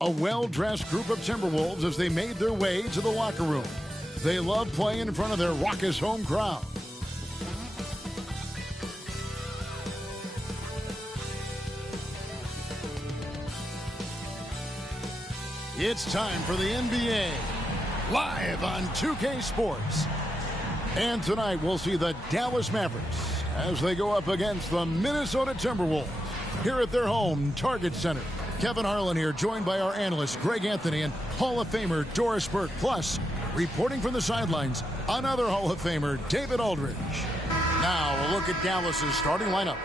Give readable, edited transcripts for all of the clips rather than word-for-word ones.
A well-dressed group of Timberwolves as they made their way to the locker room. They love playing in front of their raucous home crowd. It's time for the NBA, live on 2K Sports. And tonight we'll see the Dallas Mavericks as they go up against the Minnesota Timberwolves here at their home Target Center. Kevin Harlan here, joined by our analysts Greg Anthony and Hall of Famer Doris Burke. Plus, reporting from the sidelines, another Hall of Famer, David Aldridge. Now, a look at Dallas's starting lineup.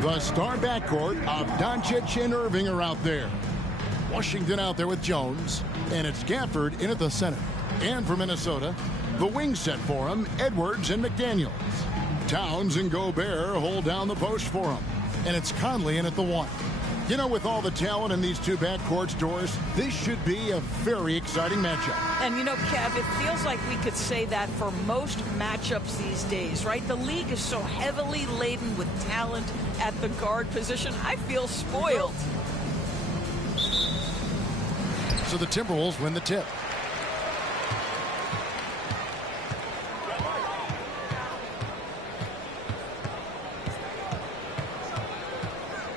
The star backcourt of Doncic and Irving are out there. Washington out there with Jones, and it's Gafford in at the center. And for Minnesota, the wing set for him, Edwards and McDaniels. Towns and Gobert hold down the post for him. And it's Conley in at the one. You know, with all the talent in these two backcourts, Doris, this should be a very exciting matchup. And you know, Kev, it feels like we could say that for most matchups these days, right? The league is so heavily laden with talent at the guard position. I feel spoiled. So the Timberwolves win the tip.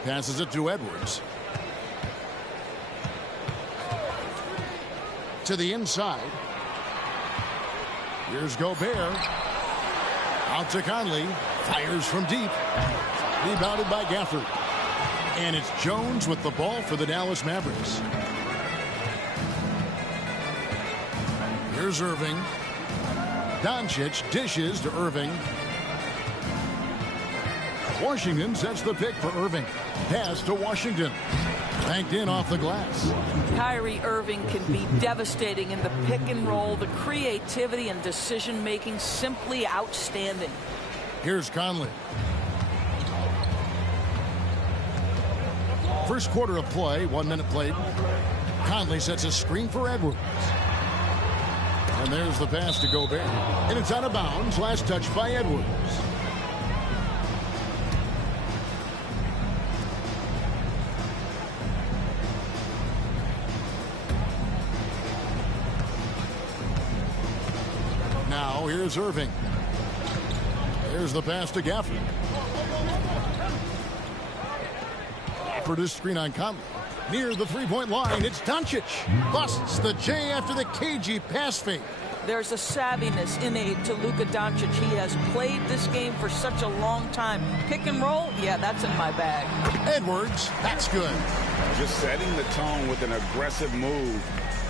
Passes it to Edwards. To the inside. Here's Gobert. Out to Conley. Fires from deep. Rebounded by Gafford. And it's Jones with the ball for the Dallas Mavericks. Here's Irving. Doncic dishes to Irving. Washington sets the pick for Irving. Pass to Washington. Banked in off the glass. Kyrie Irving can be devastating in the pick and roll. The creativity and decision making simply outstanding. Here's Conley. First quarter of play, 1 minute played. Conley sets a screen for Edwards. And there's the pass to Gobert. And it's out of bounds. Last touch by Edwards. Now here's Irving. Here's the pass to Gafford. Gafford is screen on Conley. Near the three-point line, it's Doncic. Busts the J after the cagey pass fake. There's a savviness innate to Luka Doncic. He has played this game for such a long time. Pick and roll, yeah, that's in my bag. Edwards, that's good. Just setting the tone with an aggressive move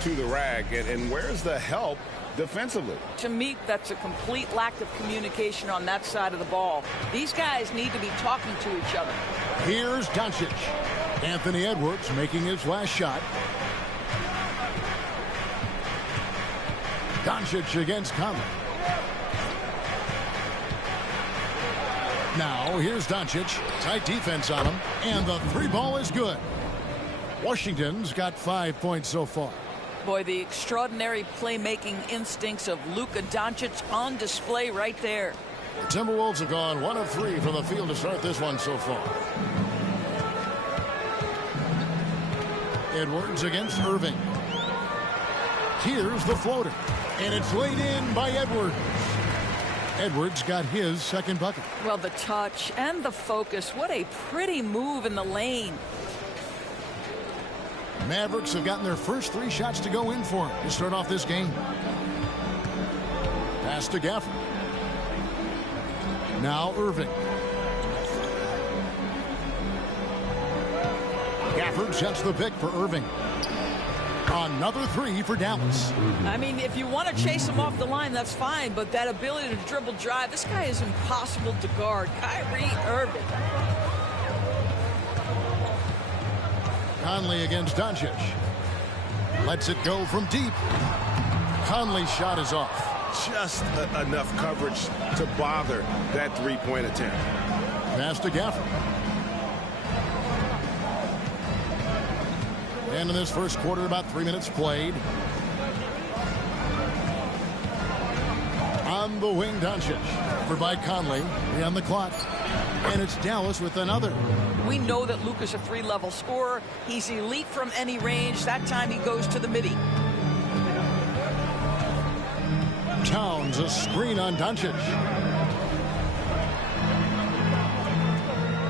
to the rack. And where's the help defensively? To me, that's a complete lack of communication on that side of the ball. These guys need to be talking to each other. Here's Doncic. Anthony Edwards making his last shot. Doncic against Conley. Now here's Doncic. Tight defense on him. And the three ball is good. Washington's got 5 points so far. Boy, the extraordinary playmaking instincts of Luka Doncic on display right there. The Timberwolves have gone 1 of 3 from the field to start this one so far. Edwards against Irving. Here's the floater. And it's laid in by Edwards. Edwards got his second bucket. Well, the touch and the focus. What a pretty move in the lane. Mavericks have gotten their first 3 shots to go in for him to start off this game. Pass to Gafford. Now Irving. Gafford sets the pick for Irving. Another 3 for Dallas. I mean, if you want to chase him off the line, that's fine. But that ability to dribble drive, this guy is impossible to guard. Kyrie Irving. Conley against Doncic. Lets it go from deep. Conley's shot is off. Just enough coverage to bother that three-point attempt. Pass to Gafford. And in this first quarter, about 3 minutes played. On the wing, Doncic. For by Conley. On the clock. And it's Dallas with another. We know that Luka's a 3-level scorer. He's elite from any range. That time he goes to the midi. Towns, a screen on Doncic.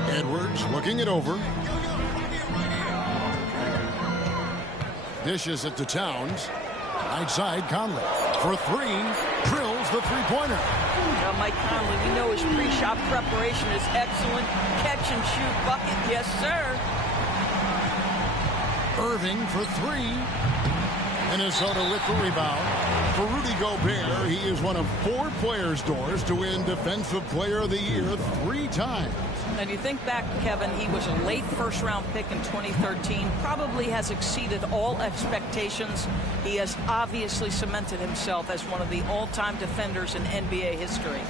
Edwards looking it over. Dishes it to Towns. Right side, Conley. For 3, drills the three-pointer. Now, Mike Conley, we know his pre-shot preparation is excellent. Catch and shoot bucket, yes, sir. Irving for 3. Minnesota with the rebound. For Rudy Gobert, he is one of 4 players, Doors, to win Defensive Player of the Year 3 times. And you think back, Kevin, he was a late first-round pick in 2013, probably has exceeded all expectations. He has obviously cemented himself as one of the all-time defenders in NBA history.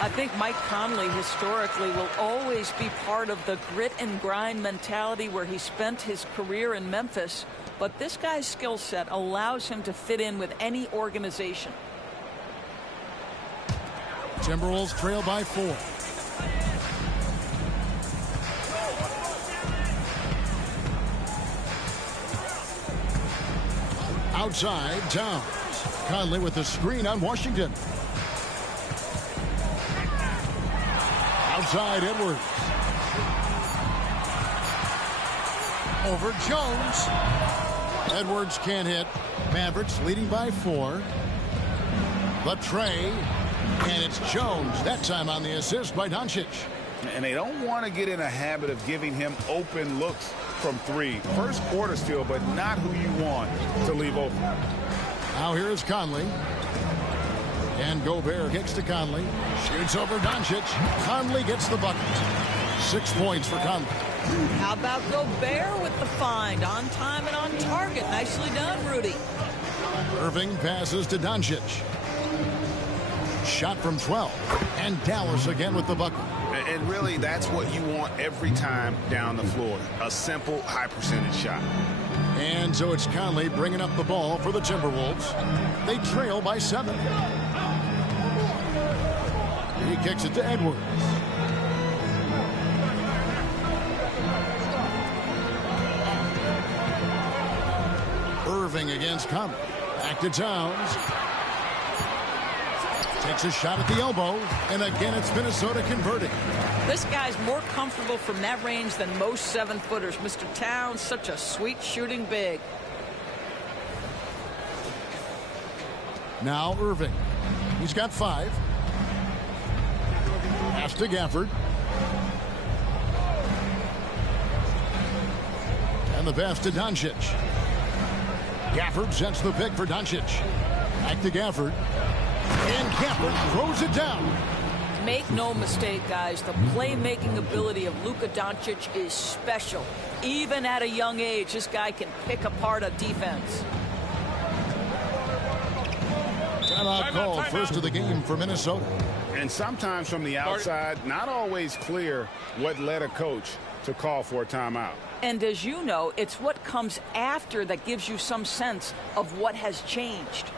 I think Mike Conley historically will always be part of the grit and grind mentality where he spent his career in Memphis, but this guy's skill set allows him to fit in with any organization. Timberwolves trail by 4. Outside, Towns. Conley with the screen on Washington. Outside, Edwards. Over Jones. Edwards can't hit. Mavericks leading by 4. The tray. And it's Jones. That time on the assist by Doncic. And they don't want to get in a habit of giving him open looks from 3. First quarter still, but not who you want to leave open. Now here is Conley. And Gobert kicks to Conley. Shoots over Doncic. Conley gets the bucket. 6 points for Conley. How about Gobert with the find? On time and on target. Nicely done, Rudy. Irving passes to Doncic. Shot from 12. And Dallas again with the bucket. And really, that's what you want every time down the floor. A simple, high-percentage shot. And so it's Conley bringing up the ball for the Timberwolves. They trail by 7. He kicks it to Edwards. Irving against Conley. Back to Towns. Takes a shot at the elbow. And again, it's Minnesota converting. This guy's more comfortable from that range than most 7-footers. Mr. Towns, such a sweet shooting big. Now Irving. He's got 5. Pass to Gafford. And the pass to Doncic. Gafford sets the pick for Doncic. Back to Gafford. And Gafford throws it down. Make no mistake, guys, the playmaking ability of Luka Doncic is special. Even at a young age, this guy can pick apart a defense. Timeout call, first of the game for Minnesota. And sometimes from the outside, not always clear what led a coach to call for a timeout. And as you know, it's what comes after that gives you some sense of what has changed.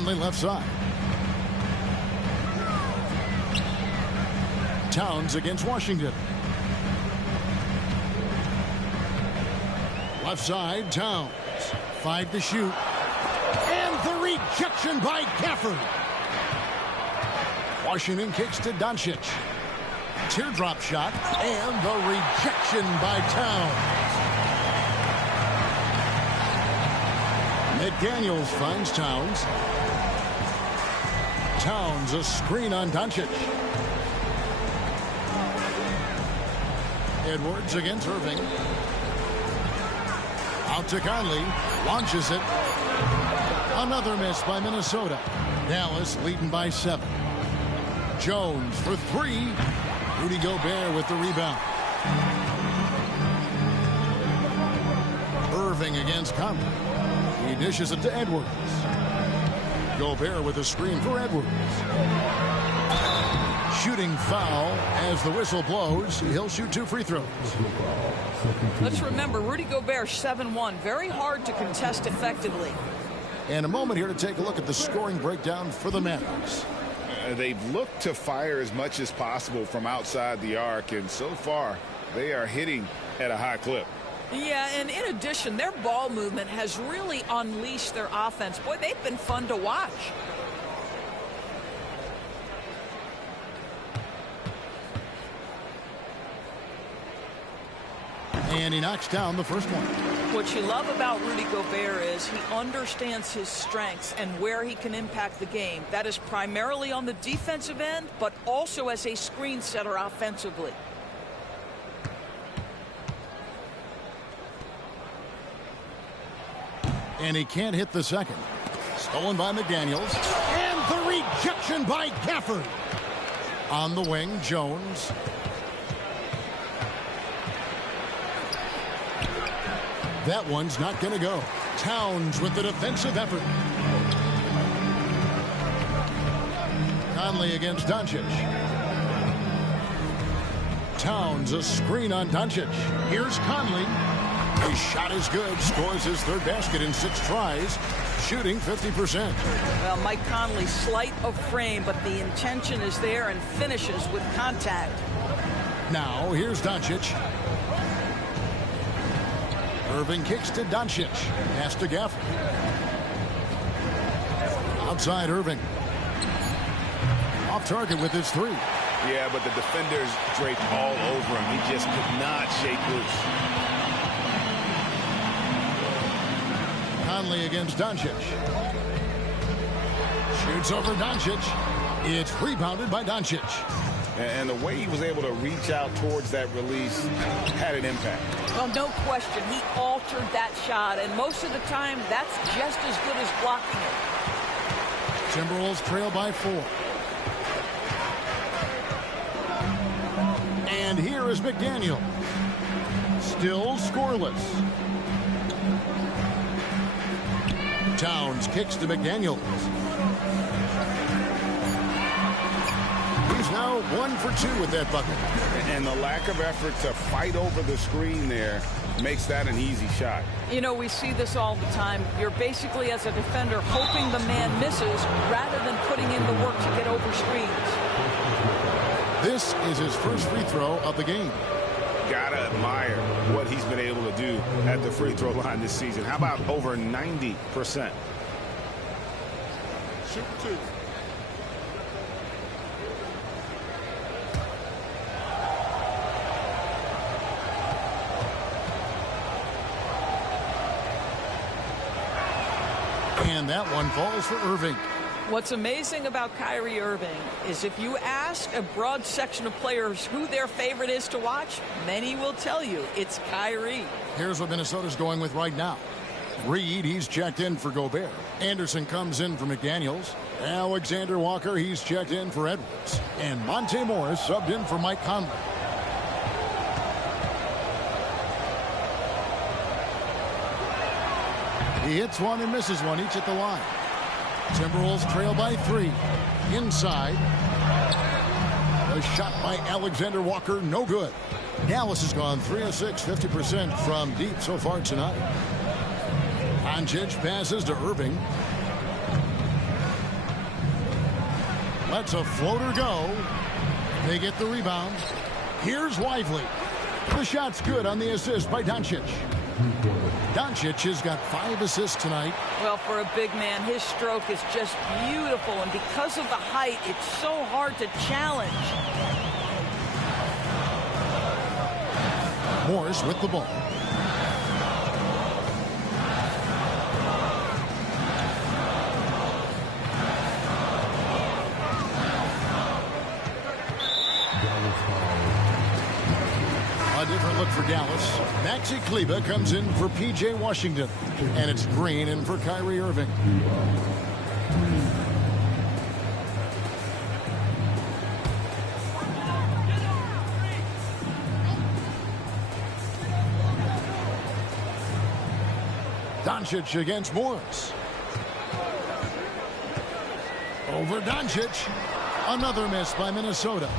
Conley left side. Towns against Washington. Left side, Towns. 5 to shoot. And the rejection by Gafford. Washington kicks to Doncic. Teardrop shot. And the rejection by Towns. McDaniels finds Towns. Towns a screen on Doncic. Edwards against Irving. Out to Conley. Launches it. Another miss by Minnesota. Dallas leading by 7. Jones for 3. Rudy Gobert with the rebound. Irving against Conley. He dishes it to Edwards. Gobert with a screen for Edwards. Shooting foul as the whistle blows. He'll shoot 2 free throws. Let's remember, Rudy Gobert, 7-1. Very hard to contest effectively. And a moment here to take a look at the scoring breakdown for the Mavericks. They've looked to fire as much as possible from outside the arc, and so far they are hitting at a high clip. Yeah, and in addition, their ball movement has really unleashed their offense. Boy, they've been fun to watch. And he knocks down the first one. What you love about Rudy Gobert is he understands his strengths and where he can impact the game. That is primarily on the defensive end, but also as a screen setter offensively. And he can't hit the second. Stolen by McDaniels. And the rejection by Gafford. On the wing, Jones. That one's not going to go. Towns with the defensive effort. Conley against Doncic. Towns a screen on Doncic. Here's Conley. His shot is good. Scores his 3rd basket in 6 tries. Shooting 50%. Well, Mike Conley, slight of frame, but the intention is there and finishes with contact. Now, here's Doncic. Irving kicks to Doncic. Pass to Gafford. Outside Irving. Off target with his 3. Yeah, but the defenders draped all over him. He just could not shake loose. Conley against Doncic. Shoots over Doncic. It's rebounded by Doncic. And the way he was able to reach out towards that release had an impact. Well, no question. He altered that shot, and most of the time, that's just as good as blocking it. Timberwolves trail by 4. And here is McDaniel. Still scoreless. Towns kicks to McDaniels. He's now 1 for 2 with that bucket. And the lack of effort to fight over the screen there makes that an easy shot. You know, we see this all the time. You're basically, as a defender, hoping the man misses rather than putting in the work to get over screens. This is his first free throw of the game. Gotta admire what he's been able to do at the free throw line this season. How about over 90%? Shoot 2. And that one falls for Irving. What's amazing about Kyrie Irving is if you ask a broad section of players who their favorite is to watch, many will tell you it's Kyrie. Here's what Minnesota's going with right now. Reed, he's checked in for Gobert. Anderson comes in for McDaniels. Alexander Walker, he's checked in for Edwards. And Monte Morris subbed in for Mike Conley. He hits one and misses one, each at the line. Timberwolves trail by 3. Inside. A shot by Alexander Walker, no good. Dallas has gone 3 of 6, 50% from deep so far tonight. Doncic passes to Irving. Lets a floater go. They get the rebound. Here's Lively. The shot's good on the assist by Doncic. Doncic has got 5 assists tonight. Well, for a big man, his stroke is just beautiful, and because of the height, it's so hard to challenge. Morris with the ball. A different look for Dallas. Maxi Kleber comes in for P.J. Washington. And it's Green in for Kyrie Irving. Doncic against Morris. Over Doncic. Another miss by Minnesota.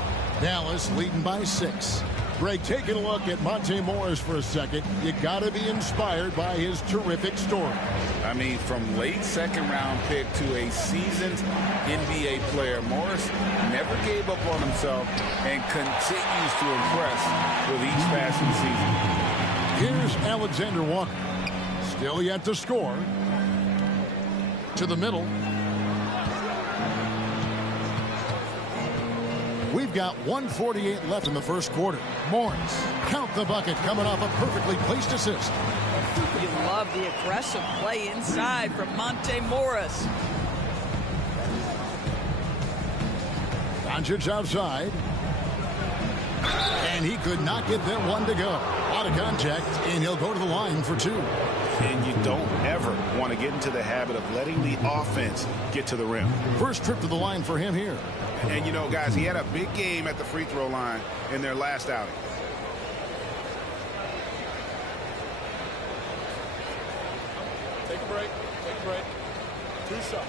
Dallas leading by 6. Greg, taking a look at Monte Morris for a second. You got to be inspired by his terrific story. I mean, from late second-round pick to a seasoned NBA player, Morris never gave up on himself and continues to impress with each passing season. Here's Alexander Walker. Still yet to score. To the middle. We've got 1:48 left in the first quarter. Morris, count the bucket, coming off a perfectly placed assist. You love the aggressive play inside from Monte Morris. Doncic outside. And he could not get that one to go. Out of contact, and he'll go to the line for 2. And you don't ever want to get into the habit of letting the offense get to the rim. First trip to the line for him here. And, you know, guys, he had a big game at the free throw line in their last outing. Take a break. Take a break. 2 shots.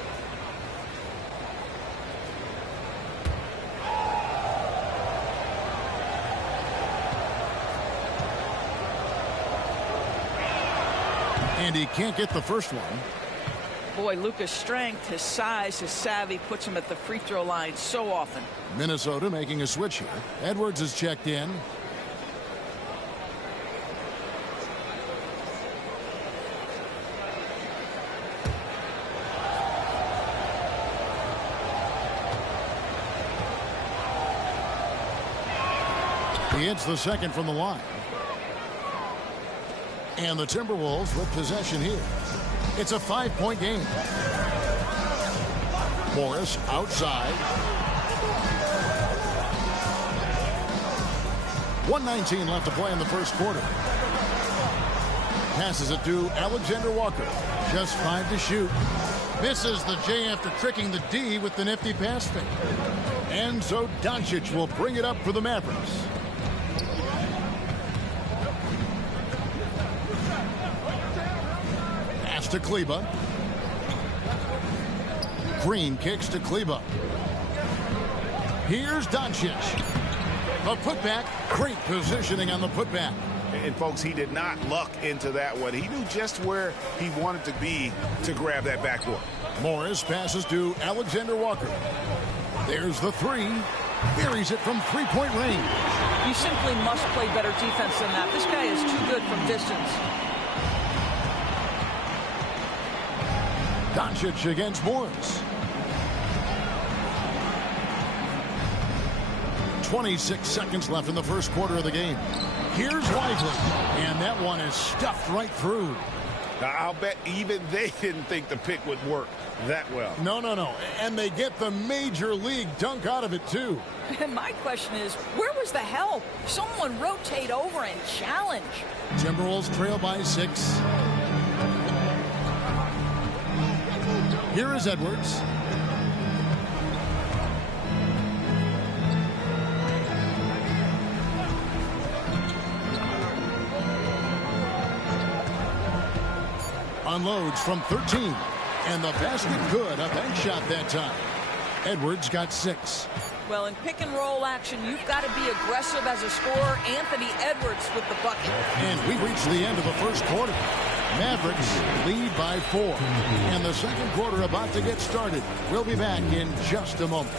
And he can't get the first one. Boy, Luka's strength, his size, his savvy puts him at the free throw line so often. Minnesota making a switch here. Edwards is checked in. He hits the second from the line. And the Timberwolves with possession here. It's a 5-point game. Morris outside. 1:19 left to play in the first quarter. Passes it to Alexander Walker. Just 5 to shoot. Misses the J after tricking the D with the nifty pass fake. And so Doncic will bring it up for the Mavericks. To Kleber. Green kicks to Kleber. Here's Doncic. The putback. Great positioning on the putback. And, folks, he did not luck into that one. He knew just where he wanted to be to grab that backboard. Morris passes to Alexander Walker. There's the 3. Buries it from 3-point range. You simply must play better defense than that. This guy is too good from distance. Doncic against Morris. 26 seconds left in the first quarter of the game. Here's Lively. And that one is stuffed right through. Now, I'll bet even they didn't think the pick would work that well. No. And they get the major league dunk out of it, too. And my question is, where was the help? Someone rotate over and challenge. Timberwolves trail by 6. Here is Edwards. Unloads from 13. And the basket good. A bank shot that time. Edwards got 6. Well, in pick and roll action, you've got to be aggressive as a scorer. Anthony Edwards with the bucket. And we reach the end of the first quarter. Mavericks lead by 4. And the second quarter about to get started. We'll be back in just a moment.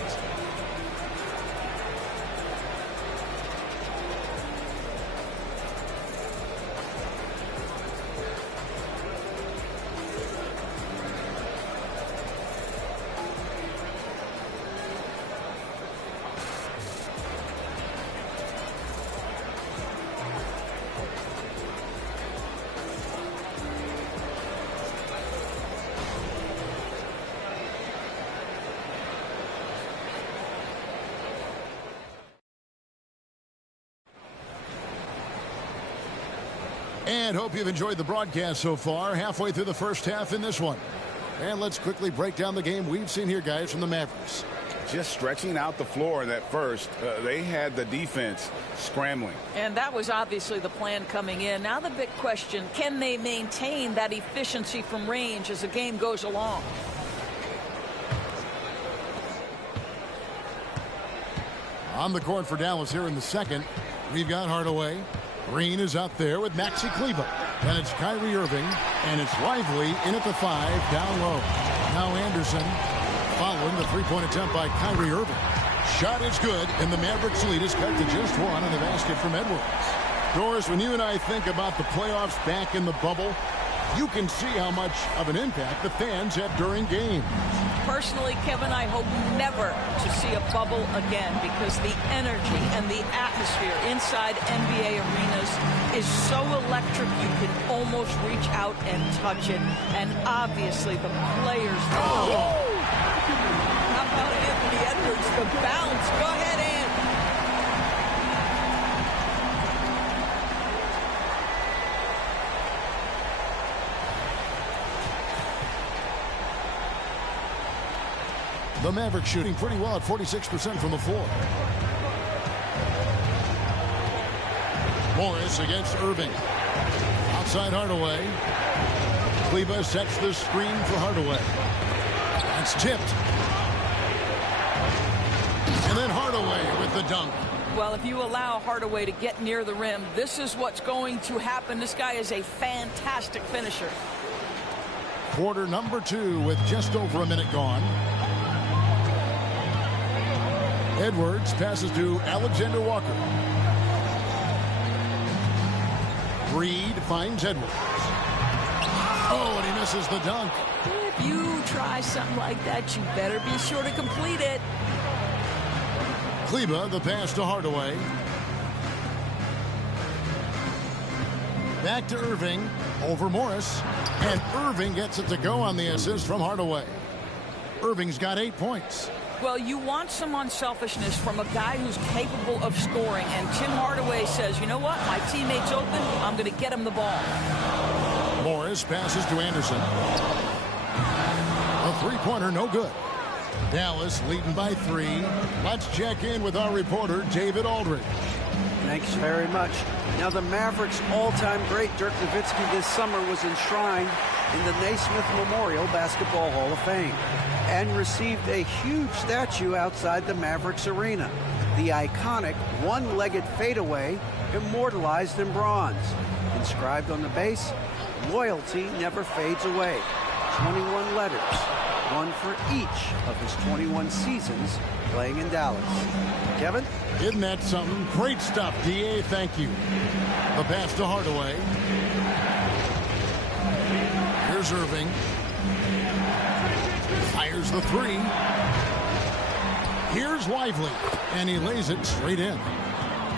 And hope you've enjoyed the broadcast so far. Halfway through the first half in this one. And let's quickly break down the game we've seen here, guys, from the Mavericks. Just stretching out the floor in that first. They had the defense scrambling. And that was obviously the plan coming in. Now the big question, can they maintain that efficiency from range as the game goes along? On the court for Dallas here in the second, we've got Hardaway. Green is out there with Maxi Kleber. And it's Kyrie Irving. And it's Lively in at the 5, down low. Now Anderson following the three-point attempt by Kyrie Irving. Shot is good, and the Mavericks lead is cut to just one on the basket from Edwards. Doris, when you and I think about the playoffs back in the bubble, you can see how much of an impact the fans have during games. Personally, Kevin, I hope never to see a bubble again because the energy and the atmosphere inside NBA arenas is so electric you can almost reach out and touch it. And obviously the players. Oh! How about Anthony Edwards? The bounce. Go ahead, Ann. The Mavericks shooting pretty well at 46% from the floor. Morris against Irving. Outside Hardaway. Kleber sets the screen for Hardaway. That's tipped. And then Hardaway with the dunk. Well, if you allow Hardaway to get near the rim, this is what's going to happen. This guy is a fantastic finisher. Quarter number 2 with just over a minute gone. Edwards passes to Alexander Walker. Reed finds Edwards. Oh, and he misses the dunk. If you try something like that, you better be sure to complete it. Kleber, the pass to Hardaway. Back to Irving. Over Morris. And Irving gets it to go on the assist from Hardaway. Irving's got 8 points. Well, you want some unselfishness from a guy who's capable of scoring. And Tim Hardaway says, you know what? My teammate's open. I'm going to get him the ball. Morris passes to Anderson. A three-pointer, no good. Dallas leading by 3. Let's check in with our reporter, David Aldridge. Thanks very much. Now, the Mavericks' all-time great Dirk Nowitzki this summer was enshrined in the Naismith Memorial Basketball Hall of Fame and received a huge statue outside the Mavericks arena. The iconic one-legged fadeaway immortalized in bronze. Inscribed on the base, loyalty never fades away. 21 letters, one for each of his 21 seasons playing in Dallas. Kevin? Isn't that something? Great stuff, D.A. Thank you. The pass to Hardaway. Here's Irving. Fires the 3. Here's Lively. And he lays it straight in.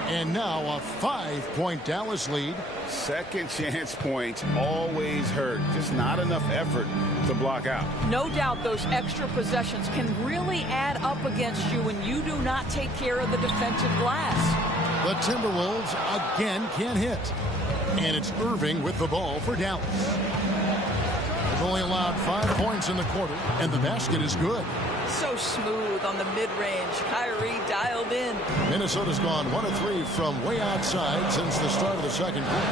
And now a 5-point Dallas lead. Second chance points always hurt. Just not enough effort to block out. No doubt those extra possessions can really add up against you when you do not take care of the defensive glass. The Timberwolves again can't hit. And it's Irving with the ball for Dallas. They've only allowed 5 points in the quarter, and the basket is good. So smooth on the mid-range. Kyrie dialed in. Minnesota's gone 1 of 3 from way outside since the start of the second quarter.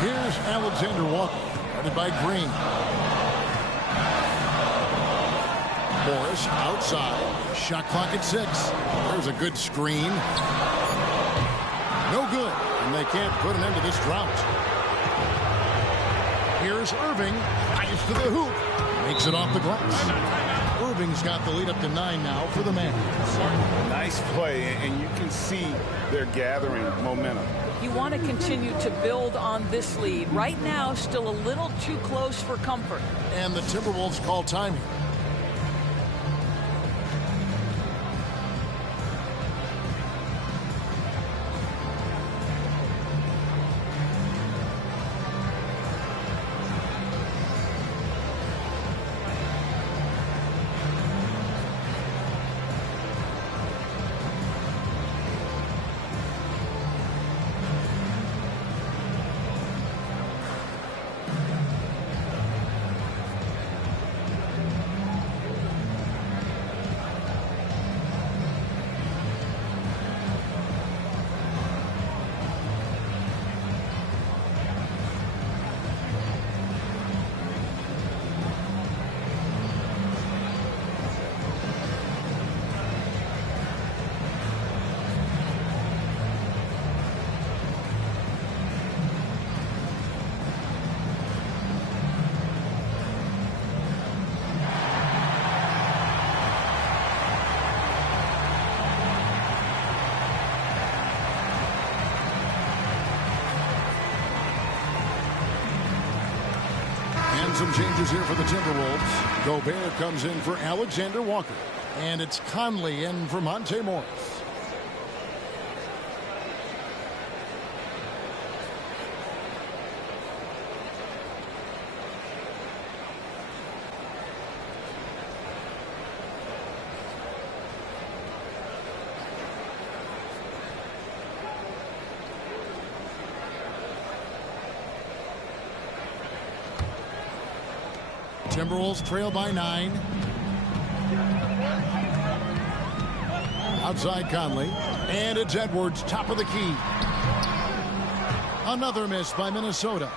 Here's Alexander Walker, guarded by Green. Morris outside. Shot clock at 6. There's a good screen. No good, and they can't put an end to this drought. Here's Irving. Dives to the hoop. Makes it off the glass. Irving's got the lead up to 9 now for the Mavs. Nice play, and you can see they're gathering momentum. You want to continue to build on this lead. Right now, still a little too close for comfort. And the Timberwolves call timing. some changes here for the Timberwolves. Gobert comes in for Alexander Walker. And it's Conley in for Monte Morris. Timberwolves trail by 9. Outside Conley. And it's Edwards, top of the key. Another miss by Minnesota.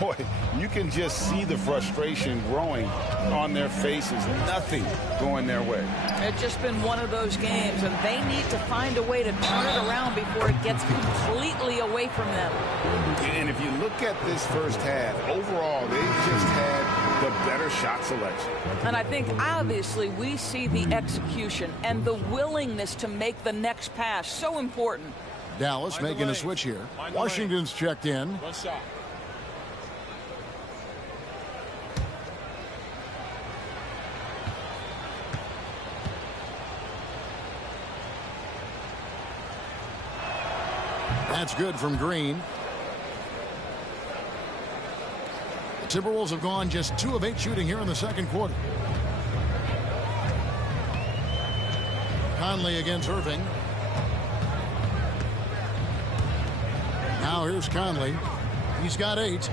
Boy, you can just see the frustration growing on their faces. Nothing going their way. It's just been one of those games, and they need to find a way to turn it around before it gets completely away from them. And if you look at this first half, overall, they just had the better shot selection. And I think, obviously, we see the execution and the willingness to make the next pass so important. Dallas making a switch here. Washington's checked in. One shot. That's good from Green. The Timberwolves have gone just 2 of 8 shooting here in the second quarter. Conley against Irving. Now here's Conley. He's got 8.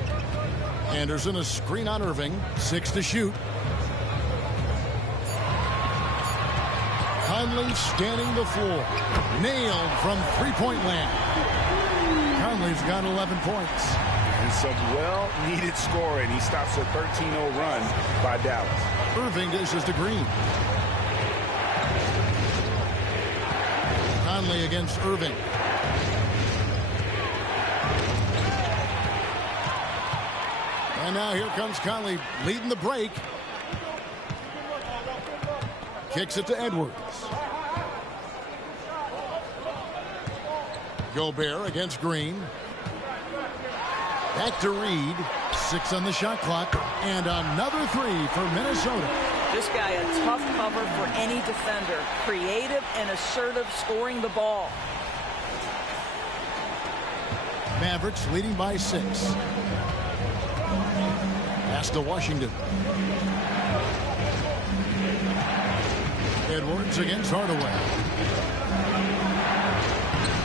Anderson a screen on Irving. 6 to shoot. Conley standing the floor. Nailed from three-point land. Conley's got 11 points. And some well-needed scoring. He stops a 13-0 run by Dallas. Irving dishes to Green. Conley against Irving. And now here comes Conley leading the break. Kicks it to Edwards. Gobert against Green. Back to Reed. 6 on the shot clock. And another 3 for Minnesota. This guy a tough cover for any defender. Creative and assertive scoring the ball. Mavericks leading by 6. Pass to Washington. Edwards against Hardaway.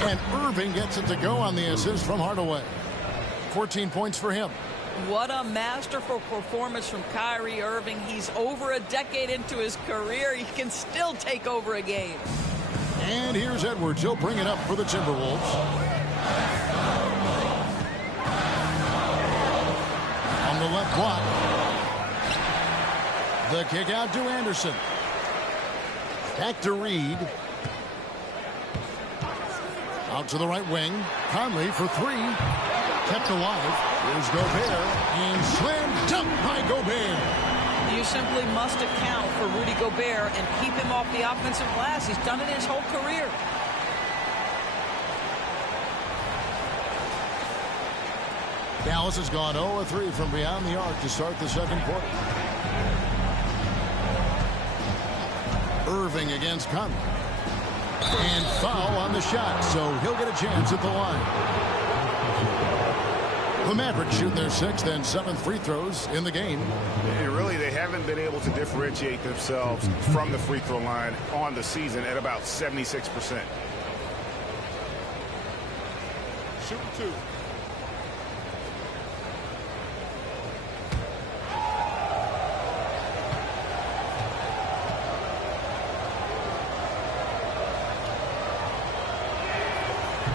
And Irving gets it to go on the assist from Hardaway. 14 points for him. What a masterful performance from Kyrie Irving. He's over a decade into his career. He can still take over a game. And here's Edwards. He'll bring it up for the Timberwolves. On the left block. The kick out to Anderson. Back to Reed. Out to the right wing. Conley for 3. Kept alive. Here's Gobert. And slam dunk by Gobert. You simply must account for Rudy Gobert and keep him off the offensive glass. He's done it his whole career. Dallas has gone 0-3 from beyond the arc to start the second quarter. Irving against Conley. And foul on the shot, so he'll get a chance at the line. The Mavericks shoot their 6th and 7th free throws in the game. And really, they haven't been able to differentiate themselves from the free throw line on the season at about 76%. Shooting 2.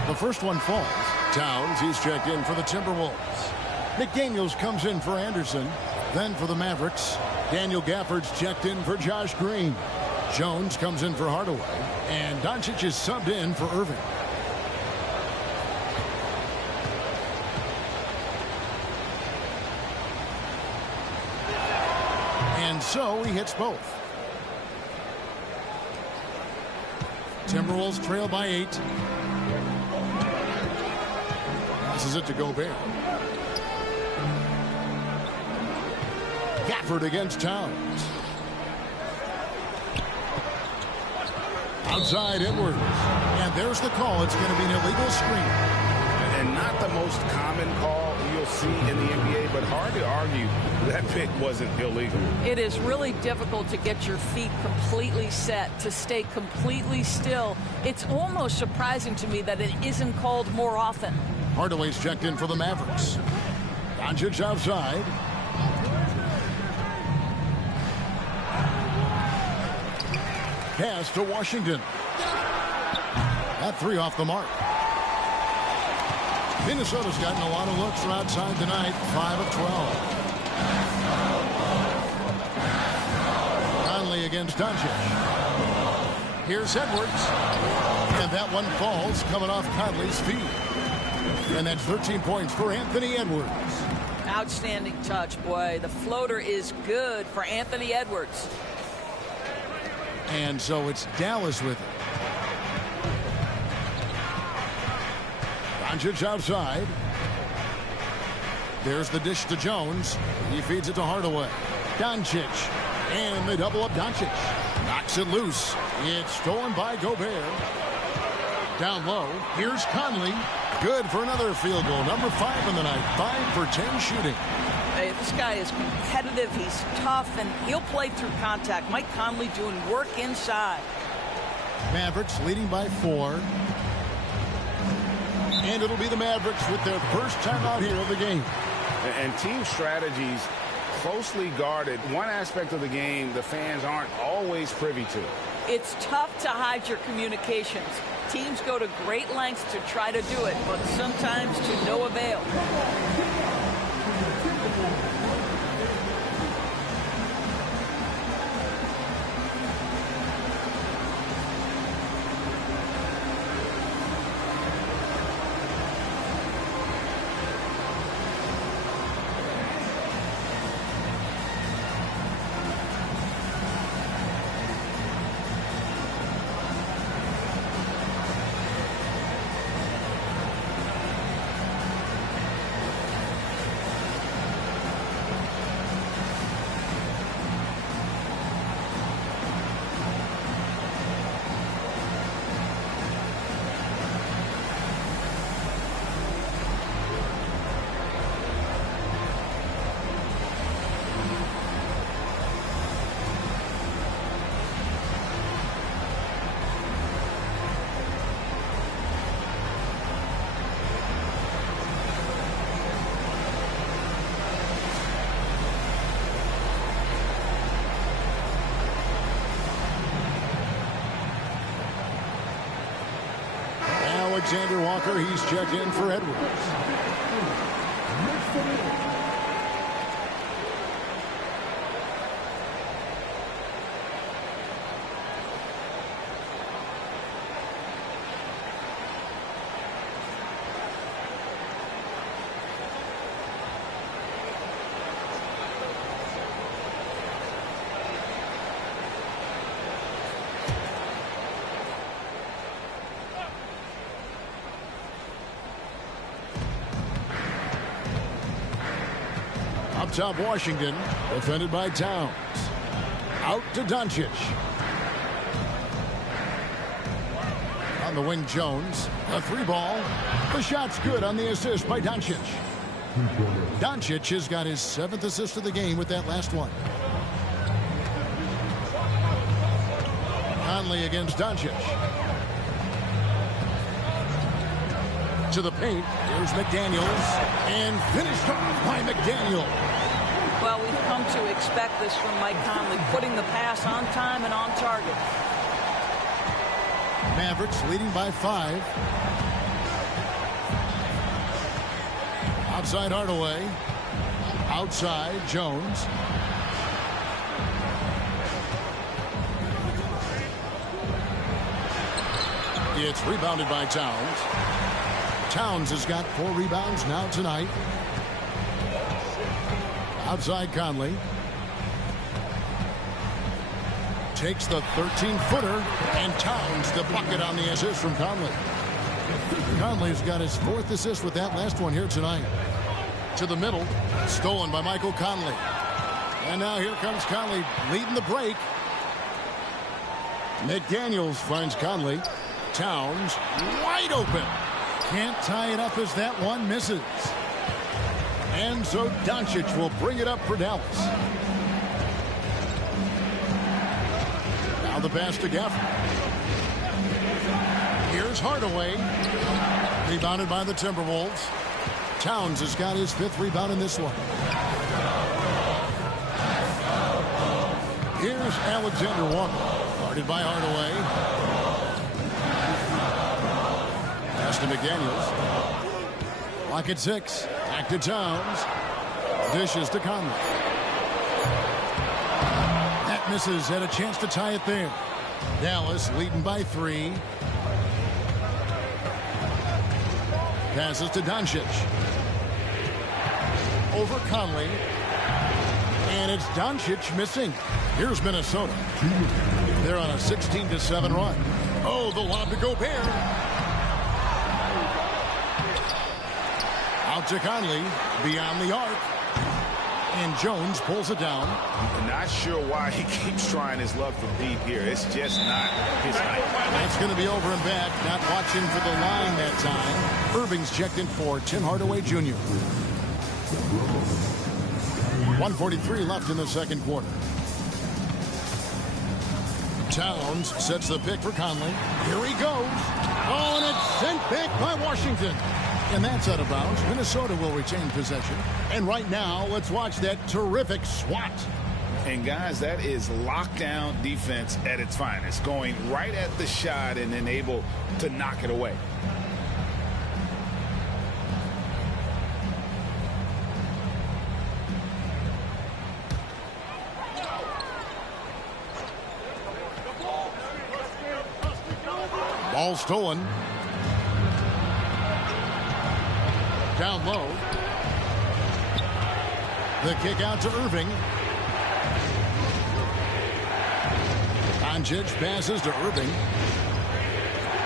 The first one falls. Towns, he's checked in for the Timberwolves. McDaniels comes in for Anderson. Then for the Mavericks, Daniel Gafford's checked in for Josh Green. Jones comes in for Hardaway. And Doncic is subbed in for Irving. And so he hits both. Timberwolves trail by 8. Passes it to Gobert. Gafford against Towns. Outside Edwards. And there's the call. It's going to be an illegal screen. And not the most common call you'll see in the NBA, but hard to argue that pick wasn't illegal. It is really difficult to get your feet completely set, to stay completely still. It's almost surprising to me that it isn't called more often. Hardaway's checked in for the Mavericks. Doncic outside. Pass to Washington. That three off the mark. Minnesota's gotten a lot of looks from outside tonight. 5 of 12. Conley against Doncic. Here's Edwards. And that one falls coming off Conley's feet. And that's 13 points for Anthony Edwards. Outstanding touch, boy. The floater is good for Anthony Edwards. And so it's Dallas with it. Doncic outside. There's the dish to Jones. He feeds it to Hardaway. Doncic. And they double up Doncic. Knocks it loose. It's stolen by Gobert. Down low. Here's Conley. Good for another field goal. Number 5 in the night. 5 for 10 shooting. Hey, this guy is competitive. He's tough, and he'll play through contact. Mike Conley doing work inside. Mavericks leading by 4. And it'll be the Mavericks with their first time out here of the game. And team strategies closely guarded. One aspect of the game the fans aren't always privy to. It's tough to hide your communications. Teams go to great lengths to try to do it, but sometimes to no avail. Alexander Walker, he's checked in for Edwards. Up top, Washington, defended by Towns. Out to Doncic. On the wing, Jones. A 3-ball. The shot's good on the assist by Doncic. Doncic has got his 7th assist of the game with that last one. Conley against Doncic. To the paint. Here's McDaniels. And finished off by McDaniel. Well, we've come to expect this from Mike Conley, putting the pass on time and on target. Mavericks leading by 5. Outside Hardaway. Outside Jones. It's rebounded by Towns. Towns has got 4 rebounds now tonight. Outside Conley. Takes the 13-footer, and Towns the bucket on the assist from Conley. Conley's got his 4th assist with that last one here tonight. To the middle, stolen by Michael Conley. And now here comes Conley leading the break. McDaniels finds Conley. Towns wide open. Can't tie it up as that one misses. And so Doncic will bring it up for Dallas. Now the pass to Gafford. Here's Hardaway. Rebounded by the Timberwolves. Towns has got his 5th rebound in this one. Here's Alexander Walker. Guarded by Hardaway. Pass to McDaniels. Lock at 6. Back to Towns. Dishes to Conley. That misses. Had a chance to tie it there. Dallas leading by 3. Passes to Doncic. Over Conley. And it's Doncic missing. Here's Minnesota. They're on a 16-7 run. Oh, the lob to Gobert. Out to Conley. Beyond the arc. And Jones pulls it down. I'm not sure why he keeps trying his luck from deep here. It's just not his night. That's going to be over and back. Not watching for the line that time. Irving's checked in for Tim Hardaway Jr. 1:43 left in the second quarter. Towns sets the pick for Conley. Here he goes. Oh, and it's sent back by Washington. And that's out of bounds. Minnesota will retain possession. And right now, let's watch that terrific swat. And guys, that is lockdown defense at its finest. Going right at the shot and then able to knock it away. Ball stolen. Down low. The kick out to Irving. Doncic passes to Irving.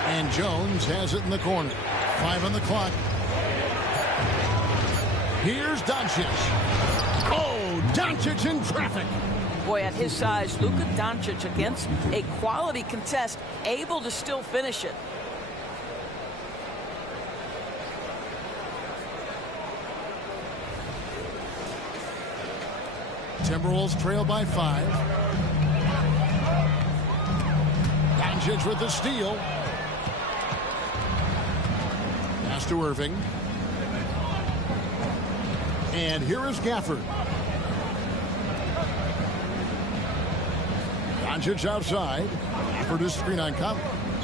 And Jones has it in the corner. 5 on the clock. Here's Doncic. Oh, Doncic in traffic. Boy, at his size, Luka Doncic against a quality contest, able to still finish it. Timberwolves trail by 5. Doncic with the steal. Pass to Irving. And here is Gafford. Doncic outside. Gafford is screen on Conley.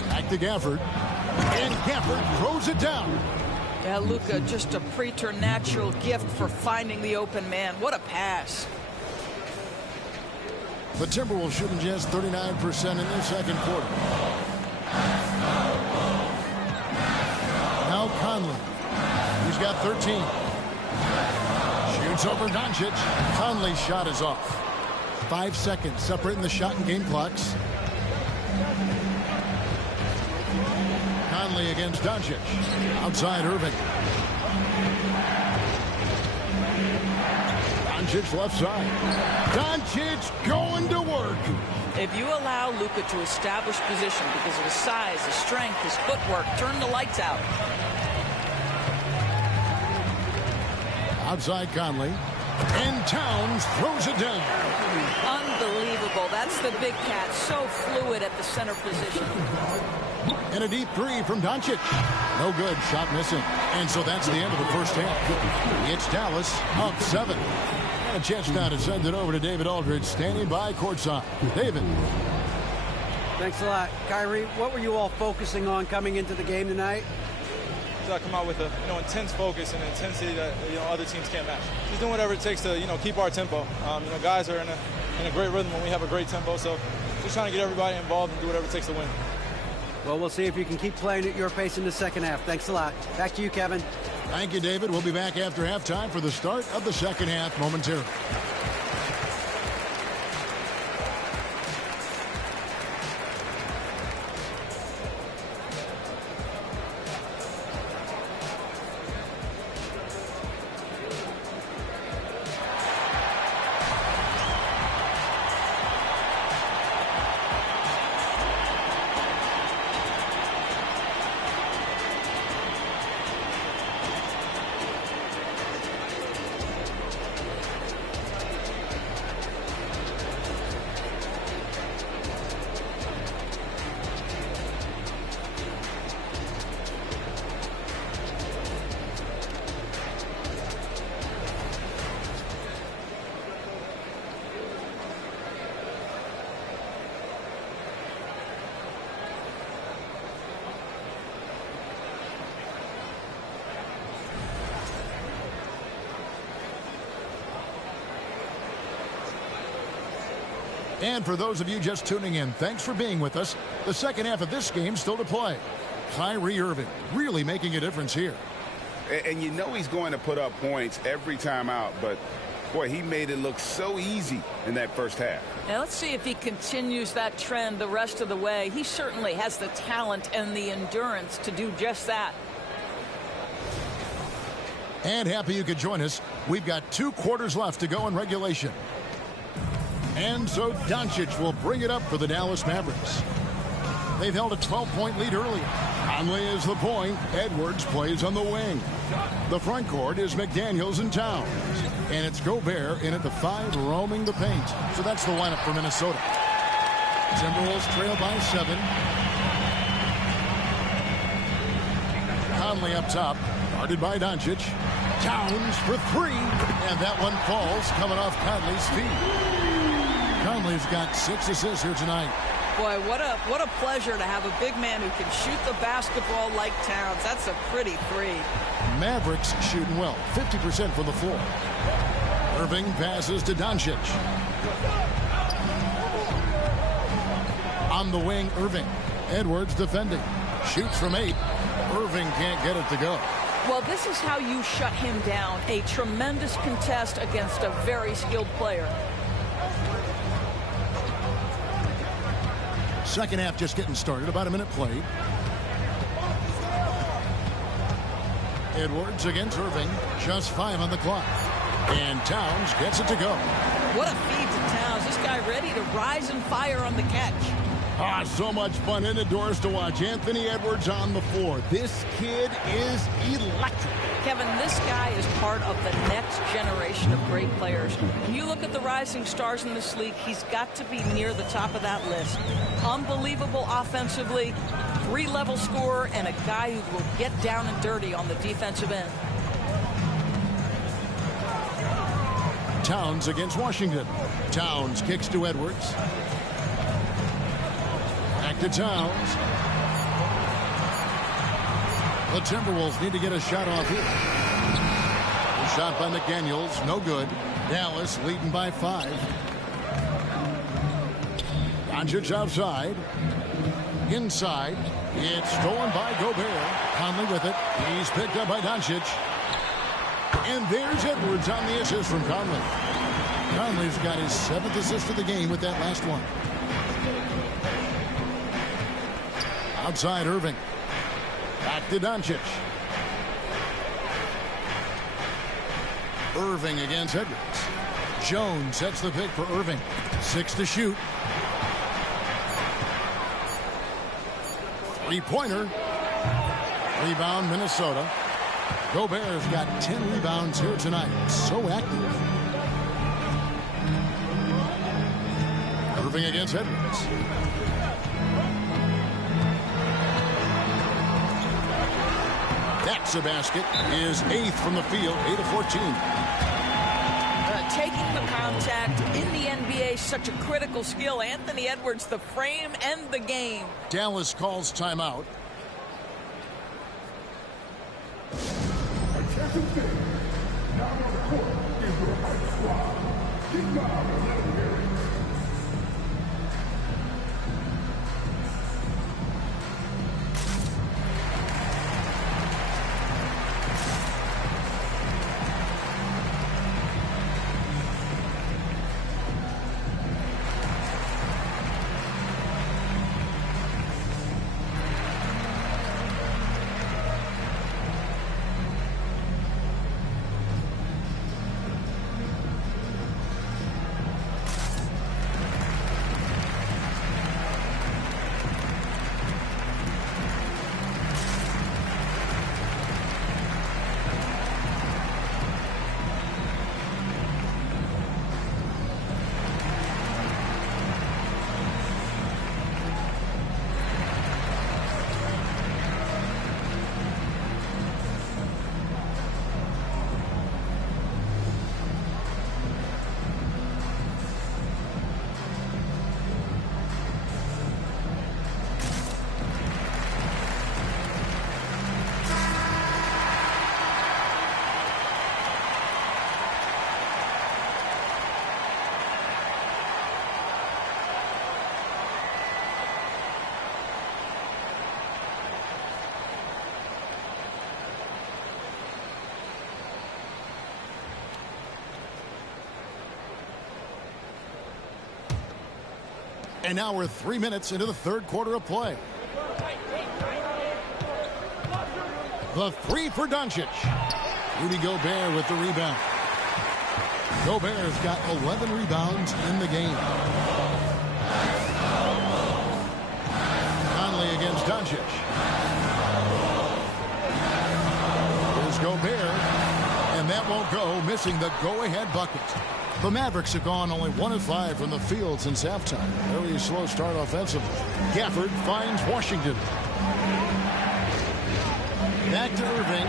Back to Gafford. And Gafford throws it down. Yeah, Luka, just a preternatural gift for finding the open man. What a pass. The Timberwolves shooting just 39% in the second quarter. Now Conley. He's got 13. Shoots over Doncic. Conley's shot is off. 5 seconds separating the shot and game clocks. Conley against Doncic. Outside Irving. Doncic left side. Doncic going to work. If you allow Luka to establish position because of his size, his strength, his footwork, turn the lights out. Outside Conley. And Towns throws it down. Unbelievable. That's the big cat. So fluid at the center position. And a deep 3 from Doncic. No good. Shot missing. And so that's the end of the first half. It's Dallas up 7. And a chance now to send it over to David Aldridge, standing by courtside. David. Thanks a lot. Kyrie, what were you all focusing on coming into the game tonight? I come out with a intense focus and intensity that other teams can't match. Just doing whatever it takes to keep our tempo. Guys are in a great rhythm when we have a great tempo. So just trying to get everybody involved and do whatever it takes to win. Well, we'll see if you can keep playing at your pace in the second half. Thanks a lot. Back to you, Kevin. Thank you, David. We'll be back after halftime for the start of the second half momentarily. And for those of you just tuning in, thanks for being with us. The second half of this game still to play. Kyrie Irving really making a difference here. And you know he's going to put up points every time out, but boy, he made it look so easy in that first half. Now let's see if he continues that trend the rest of the way. He certainly has the talent and the endurance to do just that. And happy you could join us. We've got 2 quarters left to go in regulation. And so Doncic will bring it up for the Dallas Mavericks. They've held a 12-point lead earlier. Conley is the point. Edwards plays on the wing. The front court is McDaniels and Towns. And it's Gobert in at the 5 roaming the paint. So that's the lineup for Minnesota. Timberwolves trail by 7. Conley up top. Guarded by Doncic. Towns for 3. And that one falls coming off Conley's feet. Conley's got 6 assists here tonight. Boy, what a pleasure to have a big man who can shoot the basketball like Towns. That's a pretty 3. Mavericks shooting well, 50% from the floor. Irving passes to Doncic. On the wing, Irving. Edwards defending. Shoots from 8. Irving can't get it to go. Well, this is how you shut him down. A tremendous contest against a very skilled player. Second half just getting started. About a minute played. Edwards against Irving. Just 5 on the clock. And Towns gets it to go. What a feed to Towns. This guy ready to rise and fire on the catch. So much fun indoors to watch. Anthony Edwards on the floor. This kid is electric. Kevin, this guy is part of the next generation of great players. When you look at the rising stars in this league, he's got to be near the top of that list. Unbelievable offensively, 3-level scorer, and a guy who will get down and dirty on the defensive end. Towns against Washington. Towns kicks to Edwards. Back to Towns. The Timberwolves need to get a shot off here. A shot by McDaniels, no good. Dallas leading by 5. Doncic outside. Inside. It's stolen by Gobert. Conley with it. He's picked up by Doncic. And there's Edwards on the assist from Conley. Conley's got his 7th assist of the game with that last one. Outside Irving. Back to Doncic. Irving against Edwards. Jones sets the pick for Irving. 6 to shoot. 3-pointer. Rebound Minnesota. Gobert's got 10 rebounds here tonight. So active. Irving against Edwards. That's a basket. Is 8th from the field. 8 of 14. Taking the contact in the NBA, such a critical skill. Anthony Edwards, the frame and the game. Dallas calls timeout. Now on the court is your hype squad. Kick out legendary. And now we're 3 minutes into the third quarter of play. The three for Doncic. Rudy Gobert with the rebound. Gobert's got 11 rebounds in the game. Conley against Doncic. Here's Gobert. And that won't go, missing the go-ahead bucket. The Mavericks have gone only 1 of 5 from the field since halftime. Very slow start offensively. Gafford finds Washington. Back to Irving.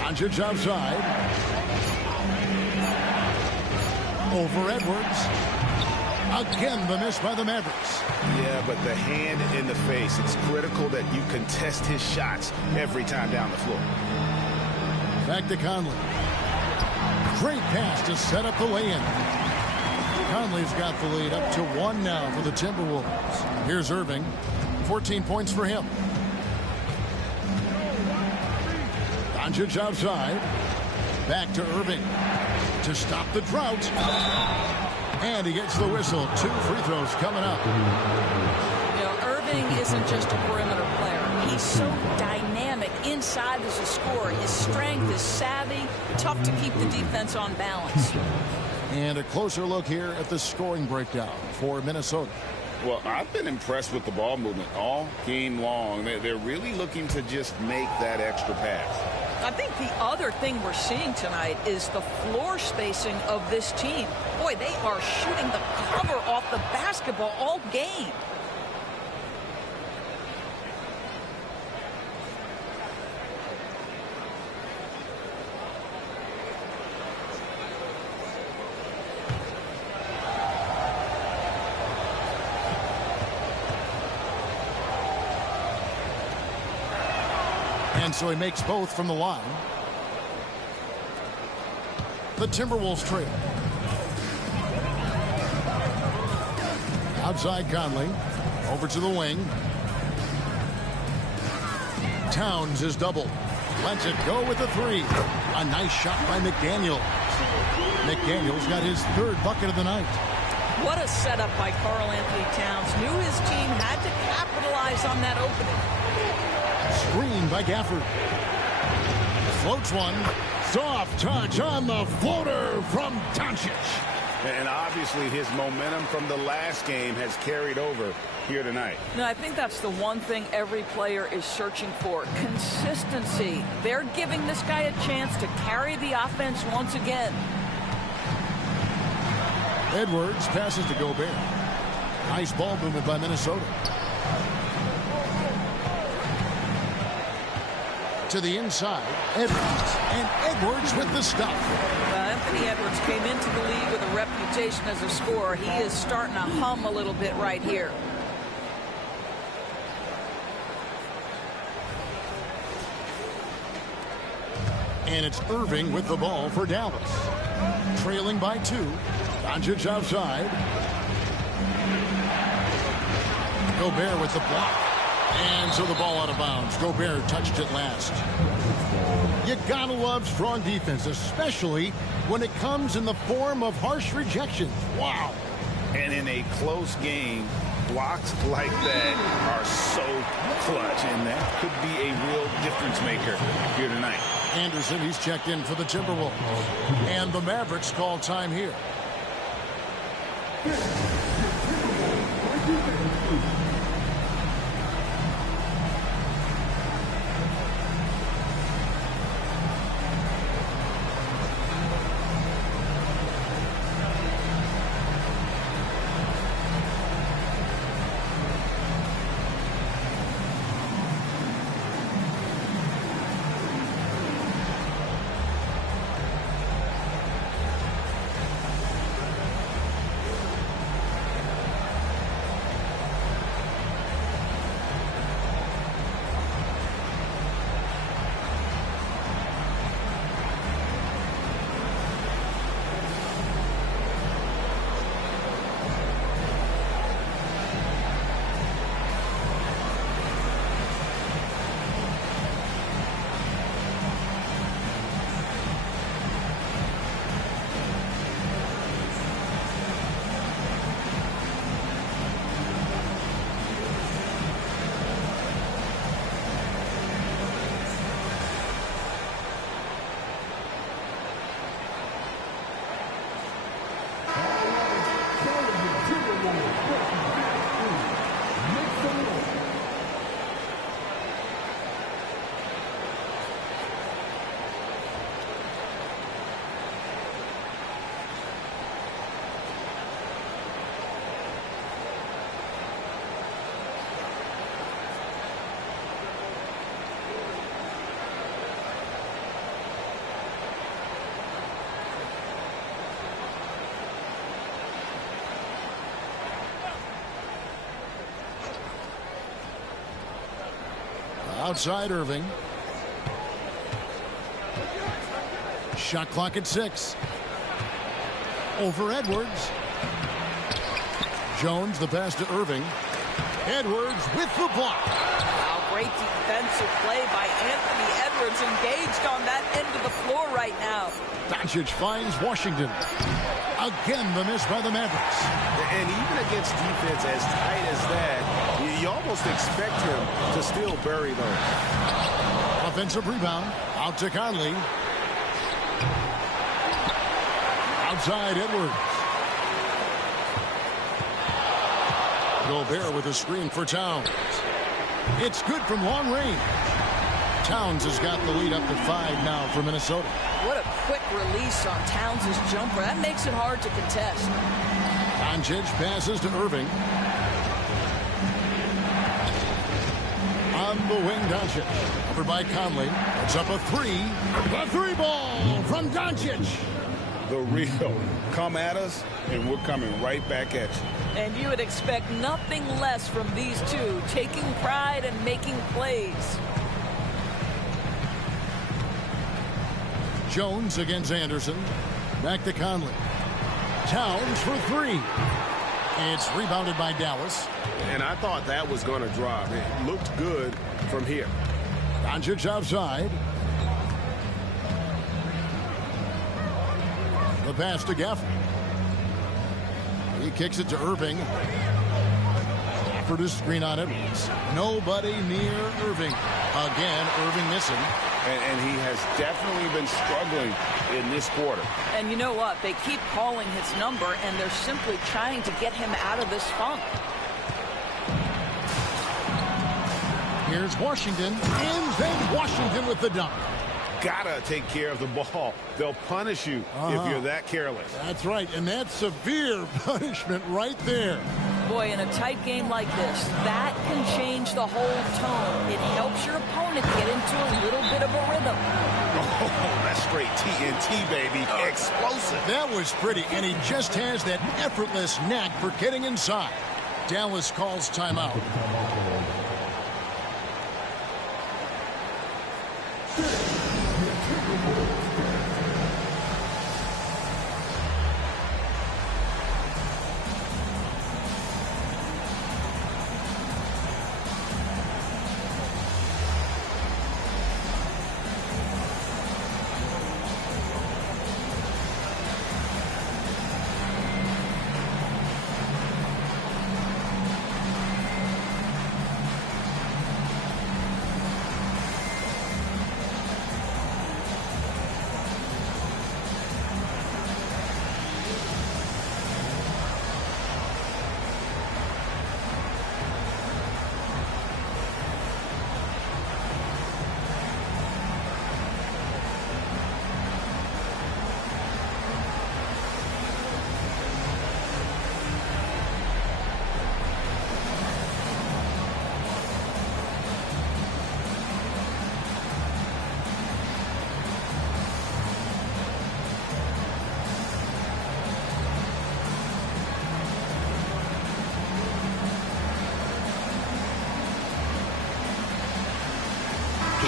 Doncic outside. Over Edwards. Again, the miss by the Mavericks. Yeah, but the hand in the face. It's critical that you contest his shots every time down the floor. Back to Conley. Great pass to set up the lay-in. Conley's got the lead up to 1 now for the Timberwolves. Here's Irving. 14 points for him. Doncic outside. Back to Irving to stop the drought. And he gets the whistle. 2 free throws coming up. You know, Irving isn't just a perimeter player. He's so dynamic inside as a scorer. His strength is savvy, tough to keep the defense on balance. And a closer look here at the scoring breakdown for Minnesota. Well, I've been impressed with the ball movement all game long. They're really looking to just make that extra pass. I think the other thing we're seeing tonight is the floor spacing of this team. Boy, they are shooting the cover off the basketball all game. And so he makes both from the line. The Timberwolves trail. Outside Conley. Over to the wing. Towns is double. Lets it go with the 3. A nice shot by McDaniel. McDaniel's got his 3rd bucket of the night. What a setup by Karl-Anthony Towns. Knew his team had to capitalize on that opening. Screen by Gafford. Floats one. Soft touch on the floater from Doncic. And obviously his momentum from the last game has carried over here tonight. No, I think that's the one thing every player is searching for. Consistency. They're giving this guy a chance to carry the offense once again. Edwards passes to Gobert. Nice ball movement by Minnesota. To the inside, Edwards, and Edwards with the stuff. Anthony Edwards came into the league with a reputation as a scorer. He is starting to hum a little bit right here. And it's Irving with the ball for Dallas. Trailing by 2. Doncic outside. Gobert with the block. And so the ball out of bounds. Gobert touched it last. You gotta love strong defense, especially when it comes in the form of harsh rejections. Wow. And in a close game, blocks like that are so clutch, and that could be a real difference maker here tonight. Anderson, he's checked in for the Timberwolves. And the Mavericks call time here. Outside Irving. Shot clock at 6. Over Edwards. Jones, the pass to Irving. Edwards with the block. Wow, great defensive play by Anthony Edwards, engaged on that end of the floor right now. Doncic finds Washington. Again, the miss by the Mavericks. And even against defense as tight as that, you almost expect him to still bury those. Offensive rebound. Out to Conley. Outside Edwards. Gobert with a screen for Towns. It's good from long range. Towns has got the lead up to 5 now for Minnesota. What a quick release on Towns' jumper. That makes it hard to contest. Doncic passes to Irving. On the wing, Doncic. Covered by Conley. It's up a 3. The 3 ball from Doncic. The real. Come at us, and we're coming right back at you. And you would expect nothing less from these two, taking pride and making plays. Jones against Anderson. Back to Conley. Towns for 3. It's rebounded by Dallas. And I thought that was going to drop. It looked good from here. Doncic outside. The pass to Gafford. He kicks it to Irving. For the screen on Edwards. Nobody near Irving. Again, Irving missing. And he has definitely been struggling in this quarter. And you know what? They keep calling his number, and they're simply trying to get him out of this funk. Here's Washington. And then Washington with the dunk. Gotta take care of the ball. They'll punish you if you're that careless. That's right, and that's severe punishment right there. Boy, in a tight game like this, that can change the whole tone. It helps your opponent get into a little bit of a rhythm. Oh, that's straight TNT, baby. Explosive. That was pretty, and he just has that effortless knack for getting inside. Dallas calls timeout.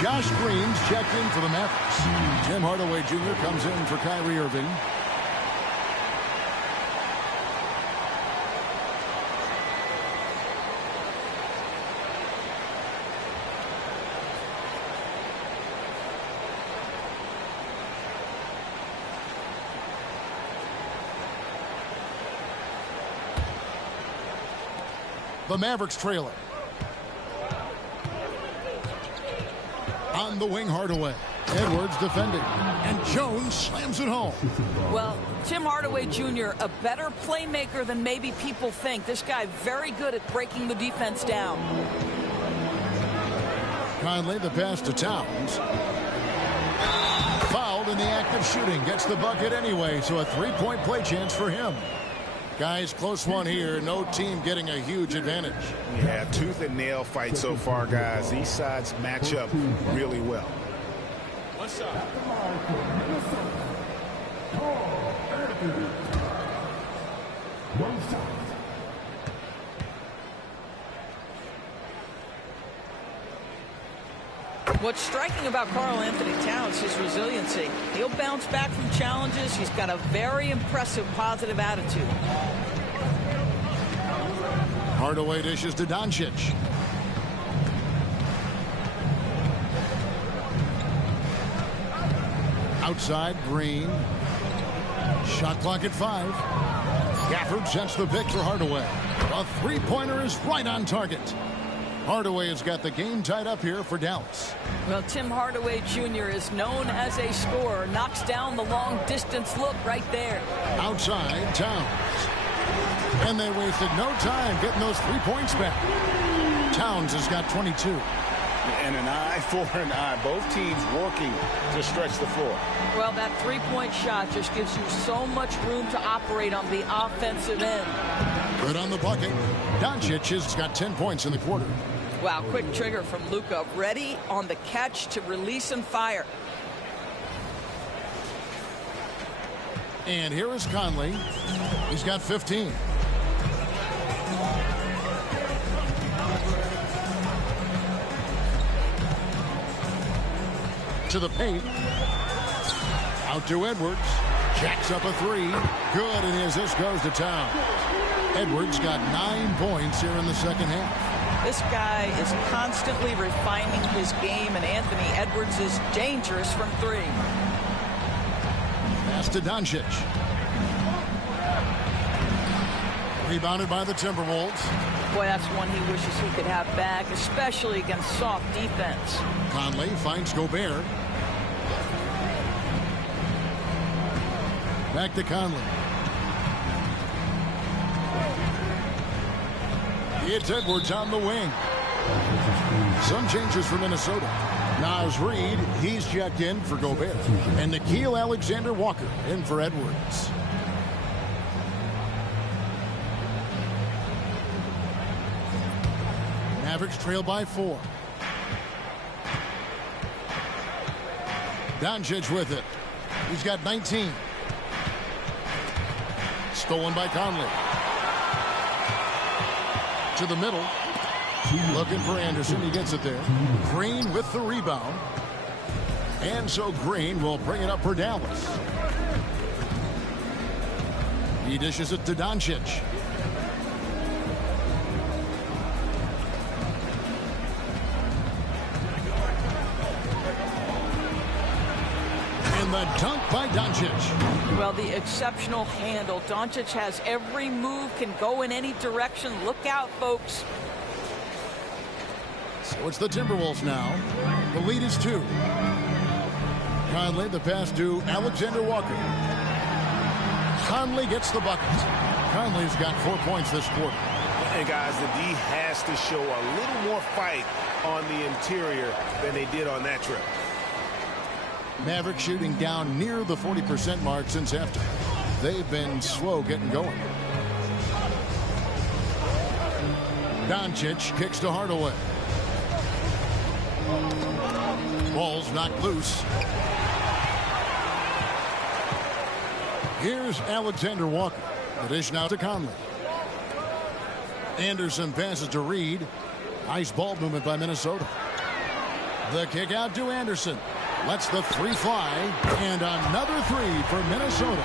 Josh Green's checked in for the Mavericks. Tim Hardaway Jr. comes in for Kyrie Irving. The Mavericks trail it. On the wing, Hardaway. Edwards defending. And Jones slams it home. Well, Tim Hardaway Jr., a better playmaker than maybe people think. This guy very good at breaking the defense down. Conley, the pass to Towns. Fouled in the act of shooting. Gets the bucket anyway, so a three-point play chance for him. Guys, close one here. No team getting a huge advantage. Yeah, tooth and nail fight so far, guys. These sides match up really well. One side. One side. What's striking about Karl-Anthony Towns is his resiliency. He'll bounce back from challenges. He's got a very impressive positive attitude. Hardaway dishes to Doncic. Outside, Green. Shot clock at 5. Gafford sets the pick for Hardaway. A three-pointer is right on target. Hardaway has got the game tied up here for Dallas. Well, Tim Hardaway Jr. is known as a scorer. Knocks down the long-distance look right there. Outside, Towns. And they wasted no time getting those 3 points back. Towns has got 22. And an eye for an eye. Both teams working to stretch the floor. Well, that three-point shot just gives you so much room to operate on the offensive end. Good on the bucket. Doncic has got 10 points in the quarter. Wow, quick trigger from Luka. Ready on the catch to release and fire. And here is Conley. He's got 15. To the paint. Out to Edwards. Jacks up a 3. Good, and his assist goes to Towns. Edwards got 9 points here in the second half. This guy is constantly refining his game, and Anthony Edwards is dangerous from 3. Pass to Doncic. Rebounded by the Timberwolves. Boy, that's one he wishes he could have back, especially against soft defense. Conley finds Gobert. Back to Conley. It's Edwards on the wing. Some changes for Minnesota. Naz Reid, he's checked in for Gobert. And Nickeil Alexander-Walker in for Edwards. Mavericks trail by 4. Doncic with it. He's got 19. Stolen by Conley. To the middle. Looking for Anderson. He gets it there. Green with the rebound. And so Green will bring it up for Dallas. He dishes it to Doncic. The dunk by Doncic. Well, the exceptional handle. Doncic has every move, can go in any direction. Look out, folks. So it's the Timberwolves now. The lead is 2. Conley, the pass to Alexander-Walker. Conley gets the bucket. Conley's got 4 points this quarter. And guys, the D has to show a little more fight on the interior than they did on that trip. Mavericks shooting down near the 40% mark since after. They've been slow getting going. Doncic kicks to Hardaway. Ball's knocked loose. Here's Alexander-Walker. The dish now to Conley. Anderson passes to Reid. Nice ball movement by Minnesota. The kick out to Anderson. Lets the 3 fly, and another 3 for Minnesota.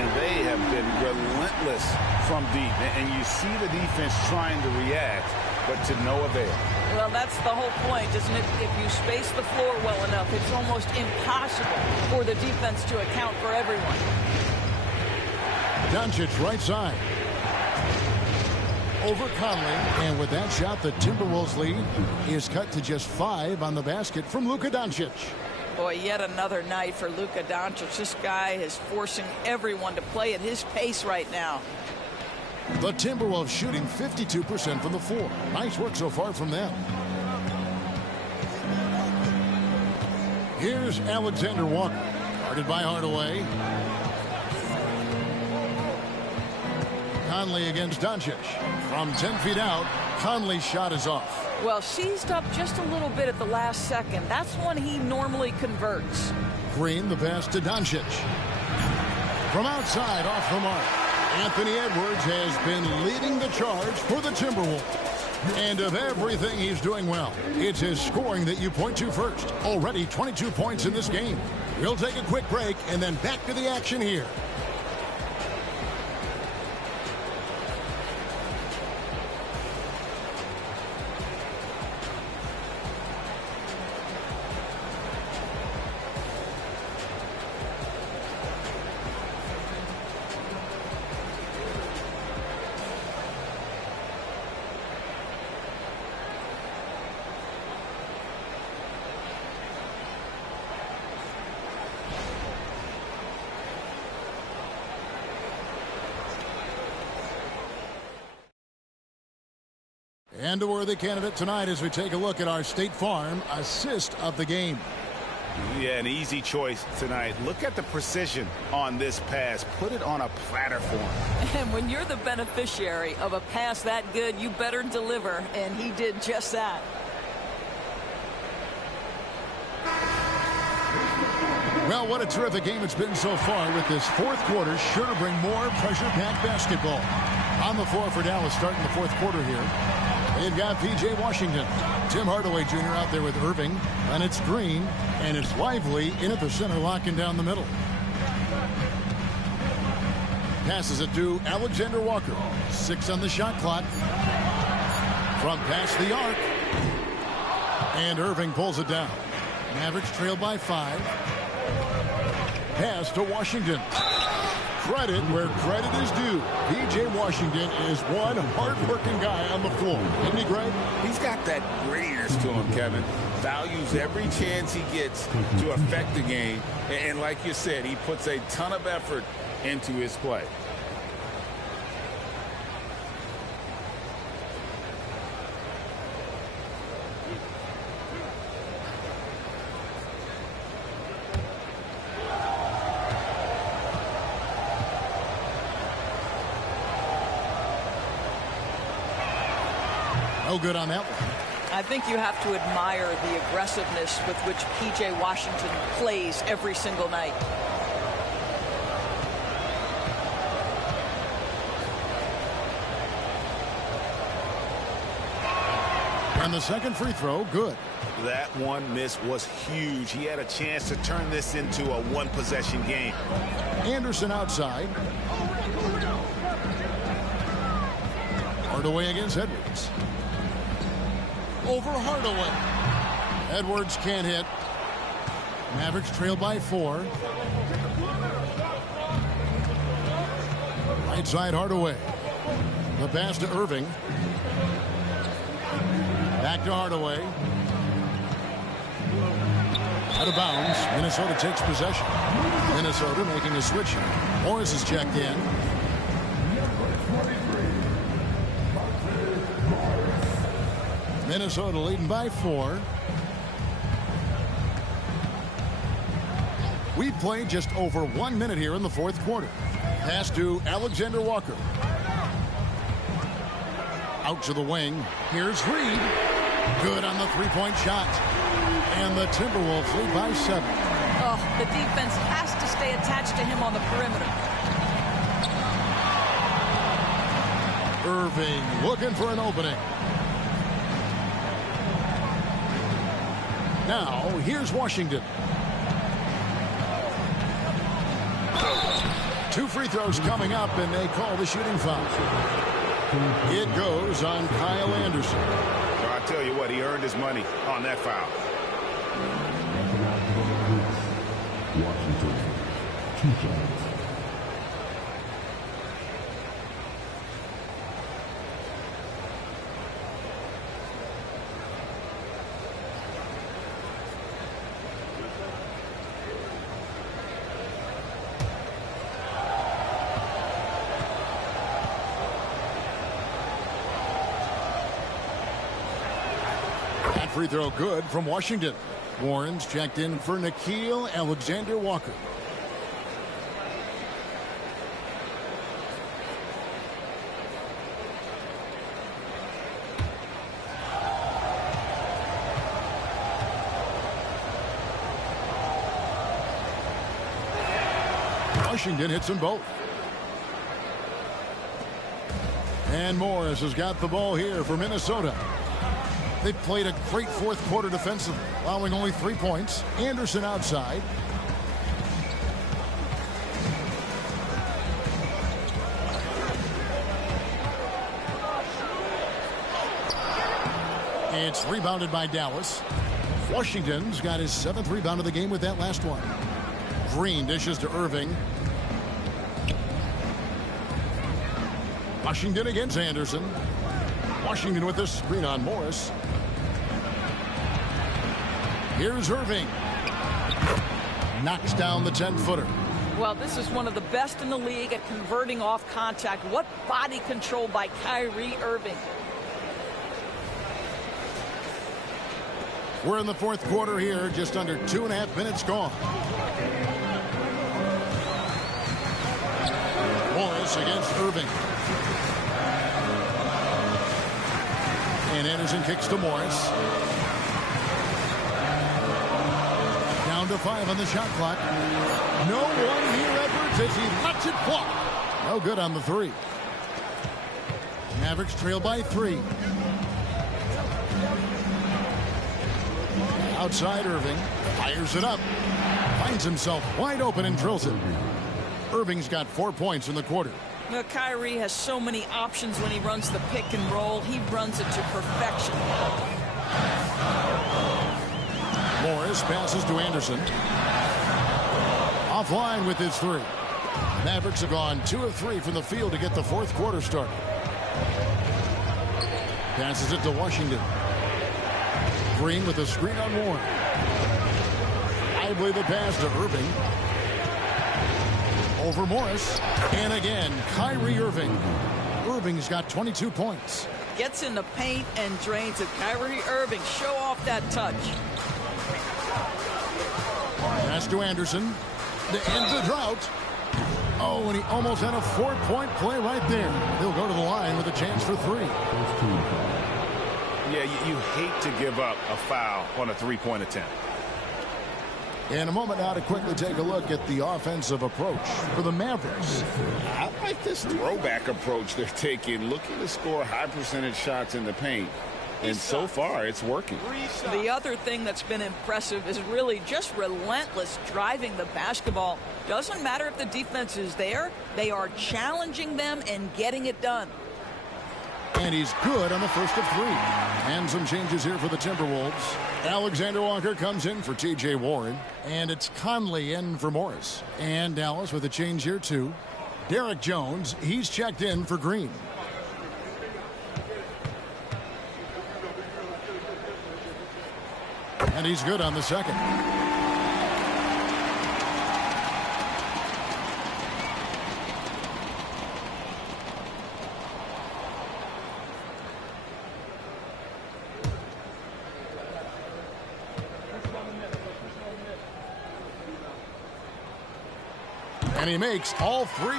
And they have been relentless from deep. And you see the defense trying to react, but to no avail. Well, that's the whole point, isn't it? If you space the floor well enough, it's almost impossible for the defense to account for everyone. Doncic right side. Over Conley, and with that shot, the Timberwolves lead is cut to just 5 on the basket from Luka Doncic. Boy, yet another night for Luka Doncic. This guy is forcing everyone to play at his pace right now. The Timberwolves shooting 52% from the floor. Nice work so far from them. Here's Alexander-Walker. Guarded by Hardaway. Conley against Doncic. From 10 feet out, Conley's shot is off. Well, seized up just a little bit at the last second. That's when he normally converts. Green, the pass to Doncic. From outside, off the mark. Anthony Edwards has been leading the charge for the Timberwolves. And of everything he's doing well, it's his scoring that you point to first. Already 22 points in this game. We'll take a quick break and then back to the action here. And a worthy candidate tonight as we take a look at our State Farm assist of the game. Yeah, an easy choice tonight. Look at the precision on this pass. Put it on a platter for him. And when you're the beneficiary of a pass that good, you better deliver. And he did just that. Well, what a terrific game it's been so far, with this fourth quarter sure to bring more pressure-packed basketball. On the floor for Dallas starting the fourth quarter here. They've got P.J. Washington, Tim Hardaway Jr. out there with Irving, and it's Green, and it's Lively in at the center, locking down the middle. Passes it to Alexander Walker. 6 on the shot clock. From past the arc. And Irving pulls it down. Mavericks trail by 5. Pass to Washington. Credit where credit is due. P.J. Washington is one hard-working guy on the floor. Isn't he, Greg? He's got that grittiness to him, Kevin. Values every chance he gets to affect the game. And like you said, he puts a ton of effort into his play. No good on that one. I think you have to admire the aggressiveness with which P.J. Washington plays every single night. And the second free throw, good. That one miss was huge. He had a chance to turn this into a one-possession game. Anderson outside. Hardaway against Edwards. Over Hardaway. Edwards can't hit. Mavericks trail by 4. Right side Hardaway. The pass to Irving. Back to Hardaway. Out of bounds. Minnesota takes possession. Minnesota making a switch. Morris is checked in. Minnesota leading by 4. We played just over 1 minute here in the fourth quarter. Pass to Alexander Walker. Out to the wing. Here's Reed. Good on the three-point shot. And the Timberwolves lead by 7. Oh, the defense has to stay attached to him on the perimeter. Irving looking for an opening. Now, here's Washington. 2 free throws coming up, and they call the shooting foul. It goes on Kyle Anderson. Well, I tell you what, he earned his money on that foul. Washington, 2 shots. Free throw good from Washington. Warren's checked in for Nickeil Alexander-Walker. Washington hits them both. And Morris has got the ball here for Minnesota. They played a great fourth quarter defensively, allowing only 3 points. Anderson outside. It's rebounded by Dallas. Washington's got his 7th rebound of the game with that last one. Green dishes to Irving. Washington against Anderson. Washington with the screen on Morris. Here's Irving. Knocks down the 10-footer. Well, this is one of the best in the league at converting off contact. What body control by Kyrie Irving. We're in the fourth quarter here, just under 2.5 minutes gone. Morris against Irving. And Anderson kicks to Morris. Down to 5 on the shot clock. No one near Edwards as he lets it fly. No good on the 3. Mavericks trail by 3. Outside Irving. Fires it up. Finds himself wide open and drills it. Irving's got 4 points in the quarter. Now, Kyrie has so many options when he runs the pick and roll. He runs it to perfection. Morris passes to Anderson. Offline with his 3. Mavericks have gone 2 of 3 from the field to get the fourth quarter started. Passes it to Washington. Green with a screen on Warren. I believe the pass to Irving. Over Morris. And again, Kyrie Irving. Irving's got 22 points. Gets in the paint and drains it. Kyrie Irving, show off that touch. Pass to Anderson. To end the drought. Oh, and he almost had a 4-point play right there. He'll go to the line with a chance for 3. Yeah, you hate to give up a foul on a 3-point attempt. In a moment now to quickly take a look at the offensive approach for the Mavericks. I like this throwback approach they're taking, looking to score high percentage shots in the paint. And so far, it's working. The other thing that's been impressive is really just relentless driving the basketball. Doesn't matter if the defense is there. They are challenging them and getting it done. And he's good on the first of 3. And some changes here for the Timberwolves. Alexander Walker comes in for T.J. Warren. And it's Conley in for Morris. And Dallas with a change here too. Derek Jones, he's checked in for Green. And he's good on the second. And he makes all 3.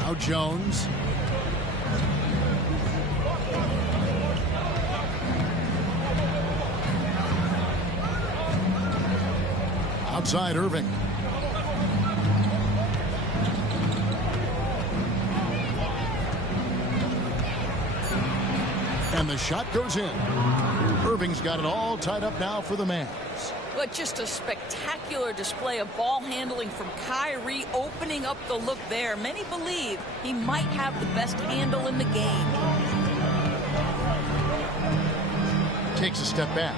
Now Jones. Outside Irving. And the shot goes in. Irving's got it all tied up now for the Mavs. But just a spectacular display of ball handling from Kyrie, opening up the look there. Many believe he might have the best handle in the game. Takes a step back.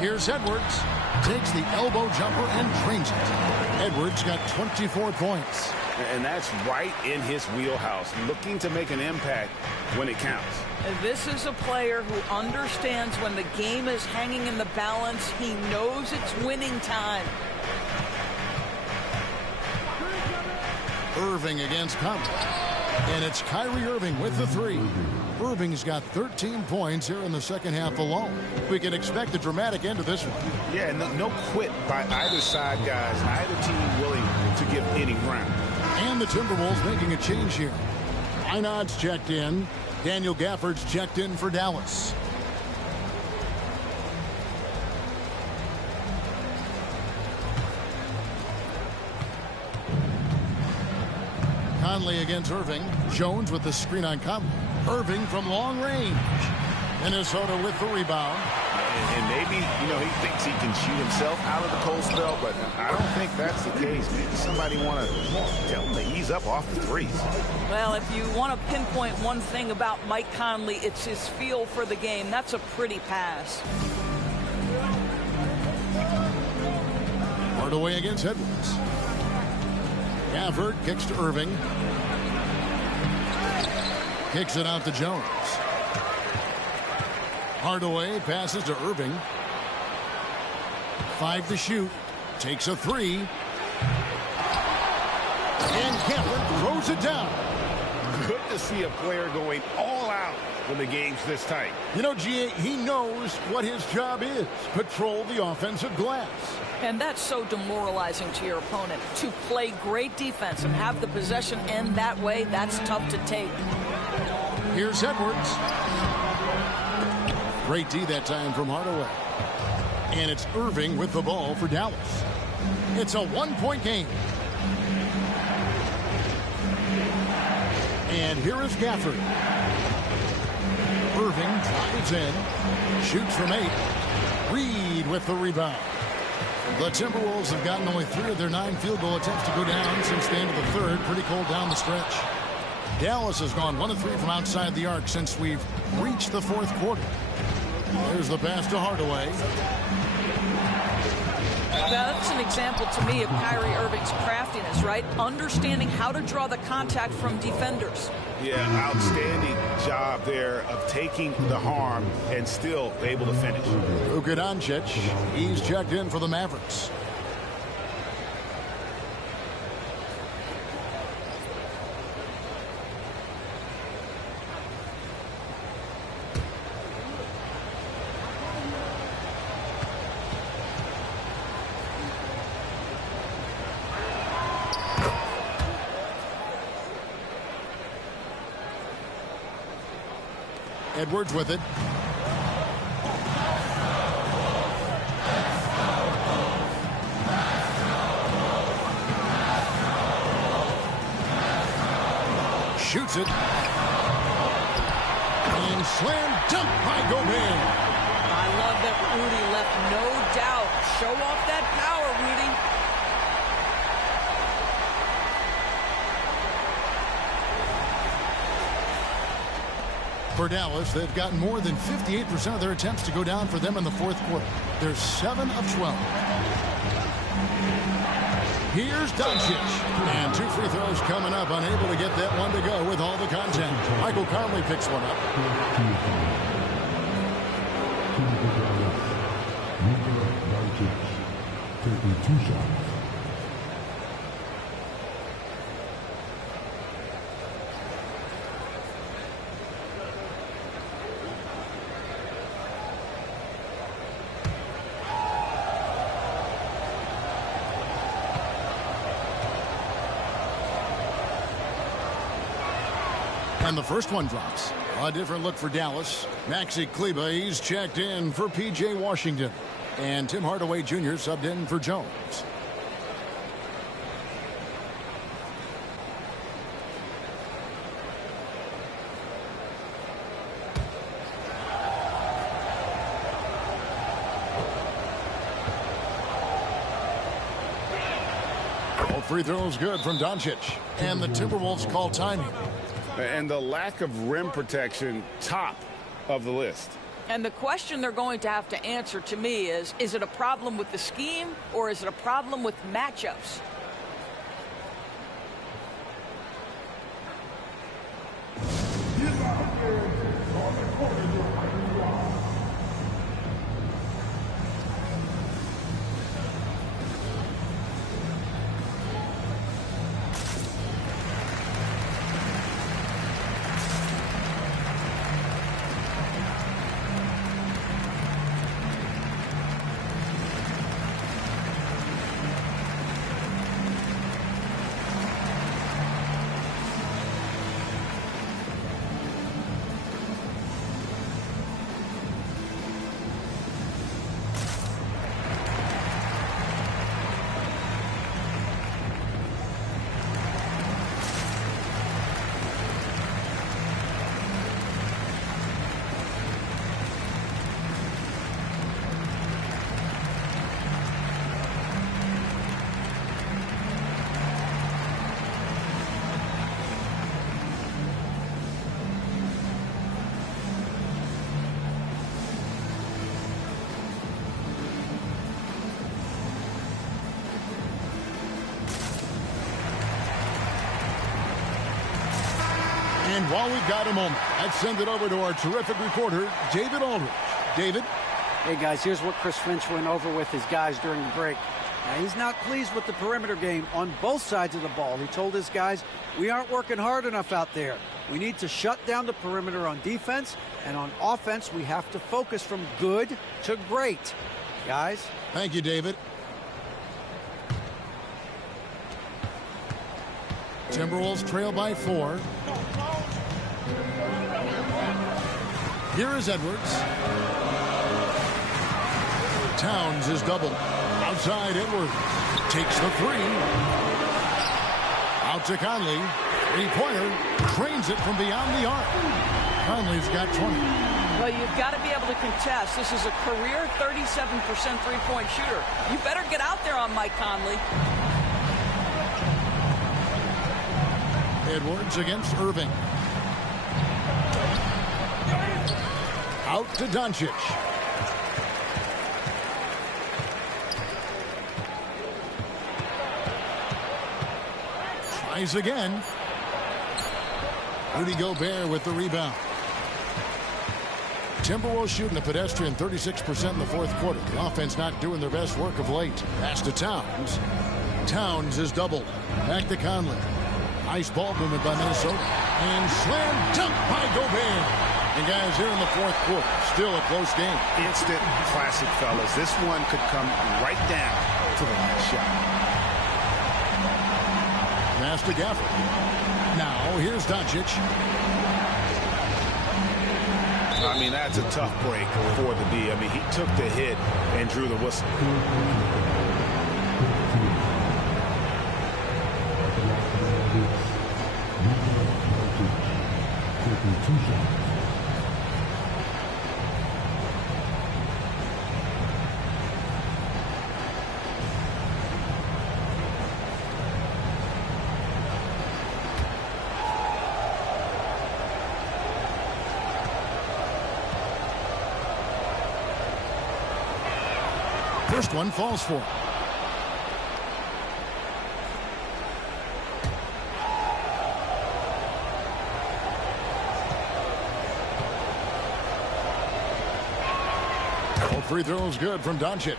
Here's Edwards. Takes the elbow jumper and drains it. Edwards got 24 points. And that's right in his wheelhouse, looking to make an impact when it counts. This is a player who understands when the game is hanging in the balance. He knows it's winning time. Irving against Conf. And it's Kyrie Irving with the 3. Irving's got 13 points here in the second half alone. We can expect a dramatic end to this one. Yeah, no quit by either side, guys. Neither team willing to give any ground. And the Timberwolves making a change here. Einod's checked in. Daniel Gafford's checked in for Dallas. Conley against Irving. Jones with the screen on Conley. Irving from long range. Minnesota with the rebound. And maybe, he thinks he can shoot himself out of the cold spell, but I don't think that's the case. Maybe somebody want to tell him to ease up off the threes. Well, if you want to pinpoint one thing about Mike Conley, it's his feel for the game. That's a pretty pass. Hardaway against Edwards. Gafford kicks to Irving. Kicks it out to Jones. Hardaway passes to Irving. 5 to shoot. Takes a 3. And Gafford throws it down. Good to see a player going all out when the game's this tight. G.A., he knows what his job is. Patrol the offensive glass. And that's so demoralizing to your opponent. To play great defense and have the possession end that way, that's tough to take. Here's Edwards. Great D that time from Hardaway. And it's Irving with the ball for Dallas. It's a 1-point game. And here is Gafford. Irving drives in. Shoots from 8. Reed with the rebound. The Timberwolves have gotten only 3 of their 9 field goal attempts to go down since the end of the third. Pretty cold down the stretch. Dallas has gone 1 of 3 from outside the arc since we've reached the fourth quarter. There's the pass to Hardaway. That's an example to me of Kyrie Irving's craftiness, right? Understanding how to draw the contact from defenders. Yeah, outstanding job there of taking the harm and still able to finish. Luka Doncic, he's checked in for the Mavericks. Edwards with it. Shoots it. And slam dunk by Gobert. I love that Rudy left no doubt. Show off that power, Rudy. For Dallas, they've gotten more than 58% of their attempts to go down for them in the fourth quarter. They're 7 of 12. Here's Doncic. And 2 free throws coming up. Unable to get that one to go with all the content. Michael Conley picks one up. Taking 2 shots. And the first one drops. A different look for Dallas. Maxi Kleber, he's checked in for P.J. Washington. And Tim Hardaway Jr. subbed in for Jones. All free throws good from Doncic. And the Timberwolves call timing. And the lack of rim protection, top of the list. And the question they're going to have to answer to me is it a problem with the scheme or is it a problem with matchups? And while we've got a moment, let's send it over to our terrific reporter, David Aldridge. David? Hey, guys, here's what Chris Finch went over with his guys during the break. Now, he's not pleased with the perimeter game on both sides of the ball. He told his guys, we aren't working hard enough out there. We need to shut down the perimeter on defense, and on offense, we have to focus from good to great. Guys? Thank you, David. Timberwolves trail by 4. Here is Edwards. Towns is doubled. Outside, Edwards takes the 3. Out to Conley. Three-pointer. Trains it from beyond the arc. Conley's got 20. Well, you've got to be able to contest. This is a career 37% three-point shooter. You better get out there on Mike Conley. Edwards against Irving. Out to Doncic. Tries again. Rudy Gobert with the rebound. Timberwolves shooting a pedestrian 36% in the fourth quarter. The offense not doing their best work of late. Pass to Towns. Towns is doubled. Back to Conley. Nice ball movement by Minnesota. And slam dunk by Gobert. And guys, here in the fourth quarter, still a close game. Instant classic, fellas. This one could come right down to the last shot. Pass to Gafford. Now, here's Doncic. I mean, that's a tough break for the D. I mean, he took the hit and drew the whistle. First one falls for him. All free throws good from Doncic.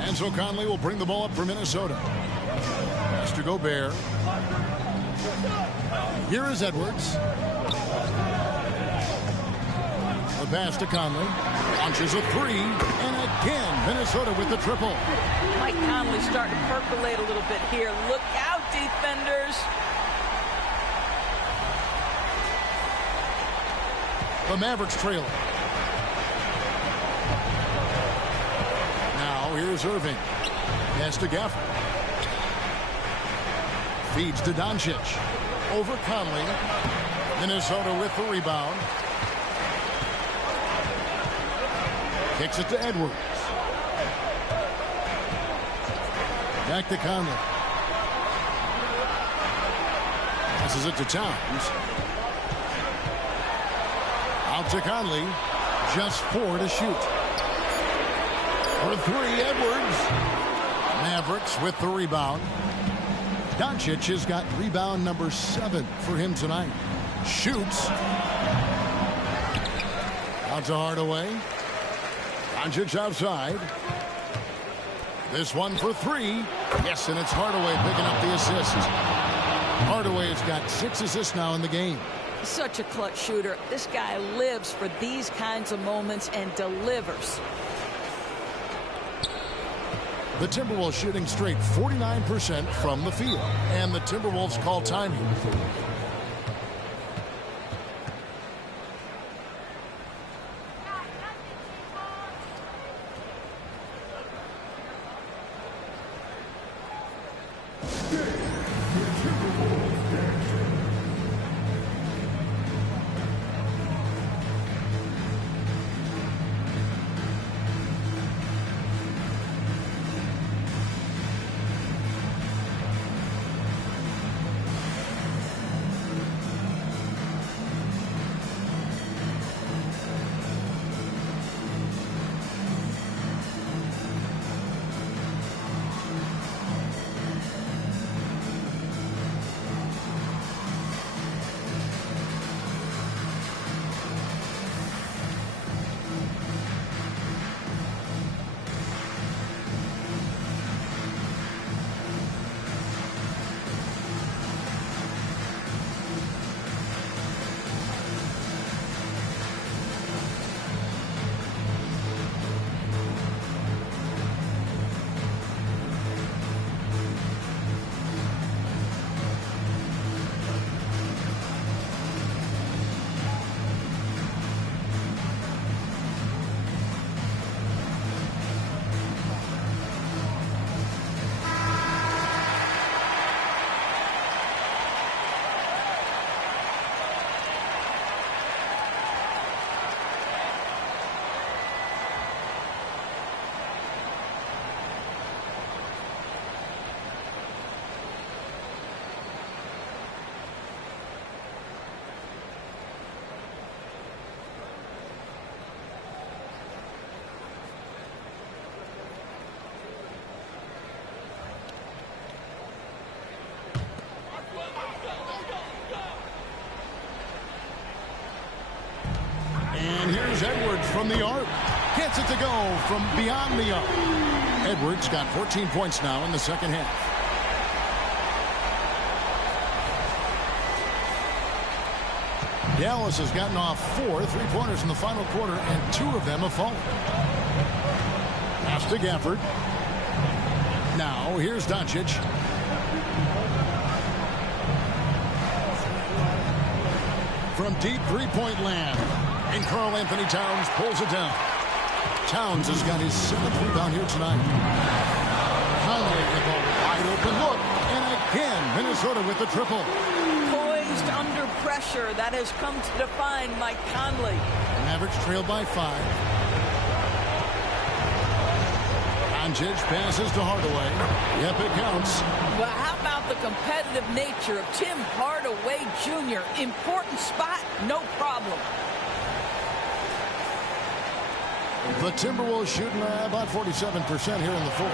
And so Conley will bring the ball up for Minnesota. Pass to Gobert. Here is Edwards. The pass to Conley. Launches a 3. And again, Minnesota with the triple. Mike Conley starting to percolate a little bit here. Look out, defenders. The Mavericks trailing. Now here's Irving. Pass to Gafford. Feeds to Doncic. Over Conley. Minnesota with the rebound. Kicks it to Edwards. Back to Conley. Passes it to Towns. Out to Conley. Just 4 to shoot. For 3, Edwards. Mavericks with the rebound. Doncic has got rebound number 7 for him tonight. Shoots. Out to Hardaway. Doncic outside. This one for 3. Yes, and it's Hardaway picking up the assist. Hardaway's got 6 assists now in the game. Such a clutch shooter. This guy lives for these kinds of moments and delivers. The Timberwolves shooting straight 49% from the field. And the Timberwolves call timing. Here's Edwards from the arc. Gets it to go from beyond the arc. Edwards got 14 points now in the second half. Dallas has gotten off 4 3-pointers in the final quarter, and 2 of them have fallen. Pass to Gafford. Now, here's Doncic. From deep three-point land. And Karl Anthony Towns pulls it down. Towns has got his 7th rebound here tonight. Conley with a wide open look. And again, Minnesota with the triple. Poised under pressure. That has come to define Mike Conley. Mavericks trail by 5. Doncic passes to Hardaway. Yep, it counts. Well, how about the competitive nature of Tim Hardaway Jr.? Important spot, no problem. The Timberwolves shooting about 47% here in the fourth.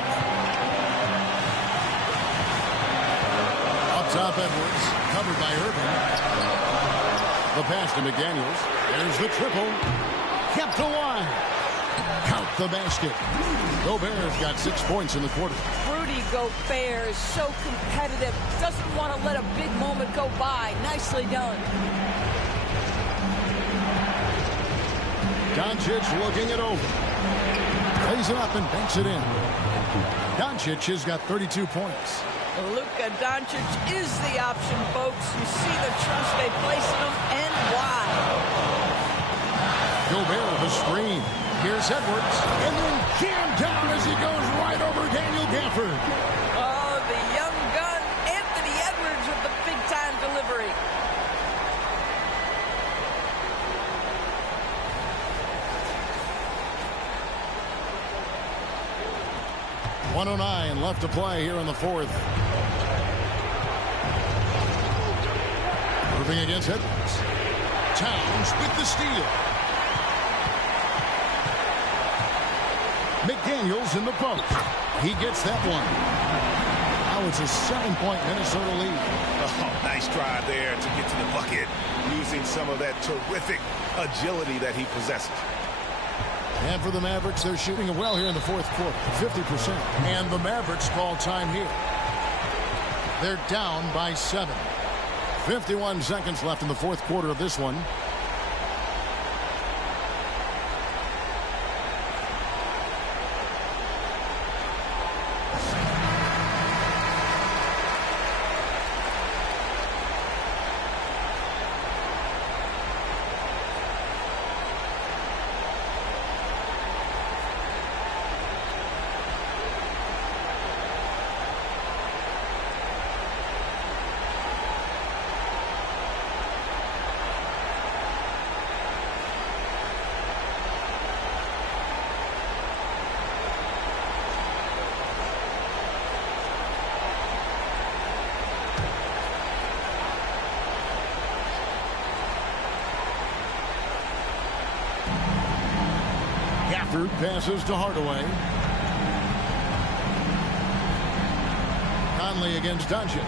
Up top, Edwards, covered by Irving. The pass to McDaniels. There's the triple. Kept alive. Count the basket. Gobert's got 6 points in the quarter. Rudy Gobert is so competitive. Doesn't want to let a big moment go by. Nicely done. Doncic looking it over. Plays it up and banks it in. Doncic has got 32 points. Luka Doncic is the option, folks. You see the trust they place in him and why. Gobert with a screen. Here's Edwards. And then jammed down as he goes right over Daniel Gafford. Oh, the young gun, Anthony Edwards with the big-time delivery. .109 left to play here in the fourth. Irving against Edwards. Towns with the steal. McDaniels in the post. He gets that one. Now it's a 7-point Minnesota lead. Oh, nice drive there to get to the bucket, using some of that terrific agility that he possesses. And for the Mavericks, they're shooting well here in the fourth quarter, 50%. And the Mavericks call time here. They're down by 7. 51 seconds left in the fourth quarter of this one. Gafford passes to Hardaway. Conley against Doncic.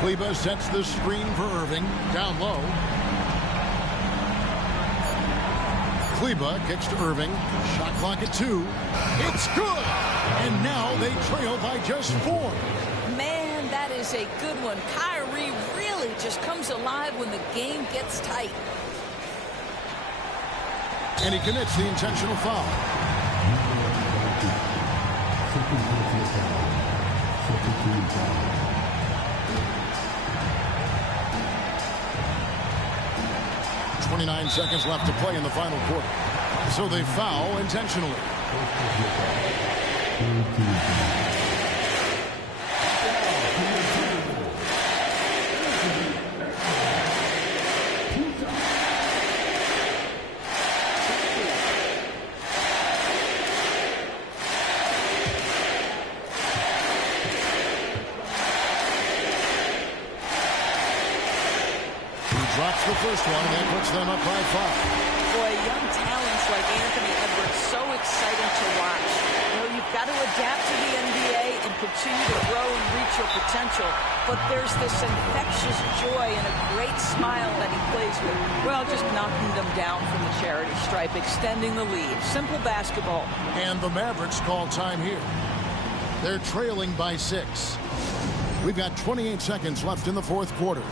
Kleba sets the screen for Irving. Down low. Kleba kicks to Irving. Shot clock at 2. It's good! And now they trail by just 4. Man, that is a good one. Kyrie really just comes alive when the game gets tight. And he commits the intentional foul. .29 seconds left to play in the final quarter. So they foul intentionally. Drops the first one, and that puts them up by 5. Boy, young talents like Anthony Edwards, so exciting to watch. You know, you've got to adapt to the NBA and continue to grow and reach your potential, but there's this infectious joy and a great smile that he plays with. Well, just knocking them down from the charity stripe, extending the lead. Simple basketball. And the Mavericks call time here. They're trailing by 6. We've got 28 seconds left in the fourth quarter.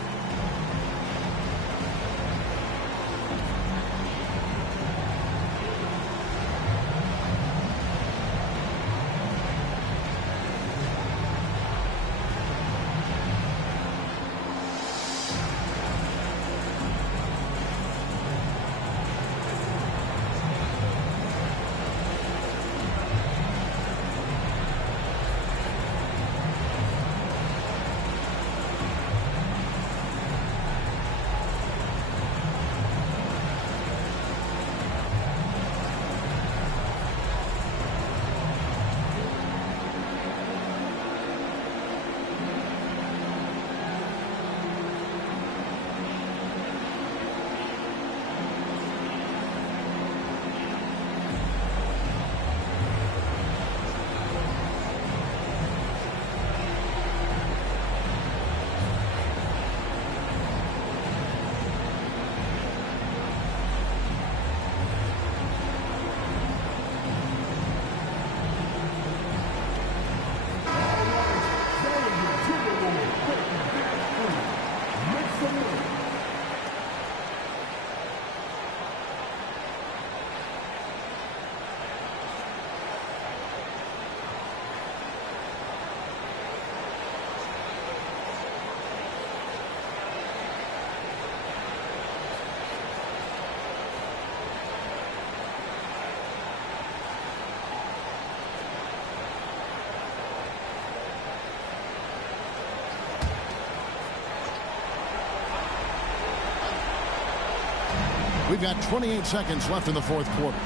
We've got 28 seconds left in the fourth quarter.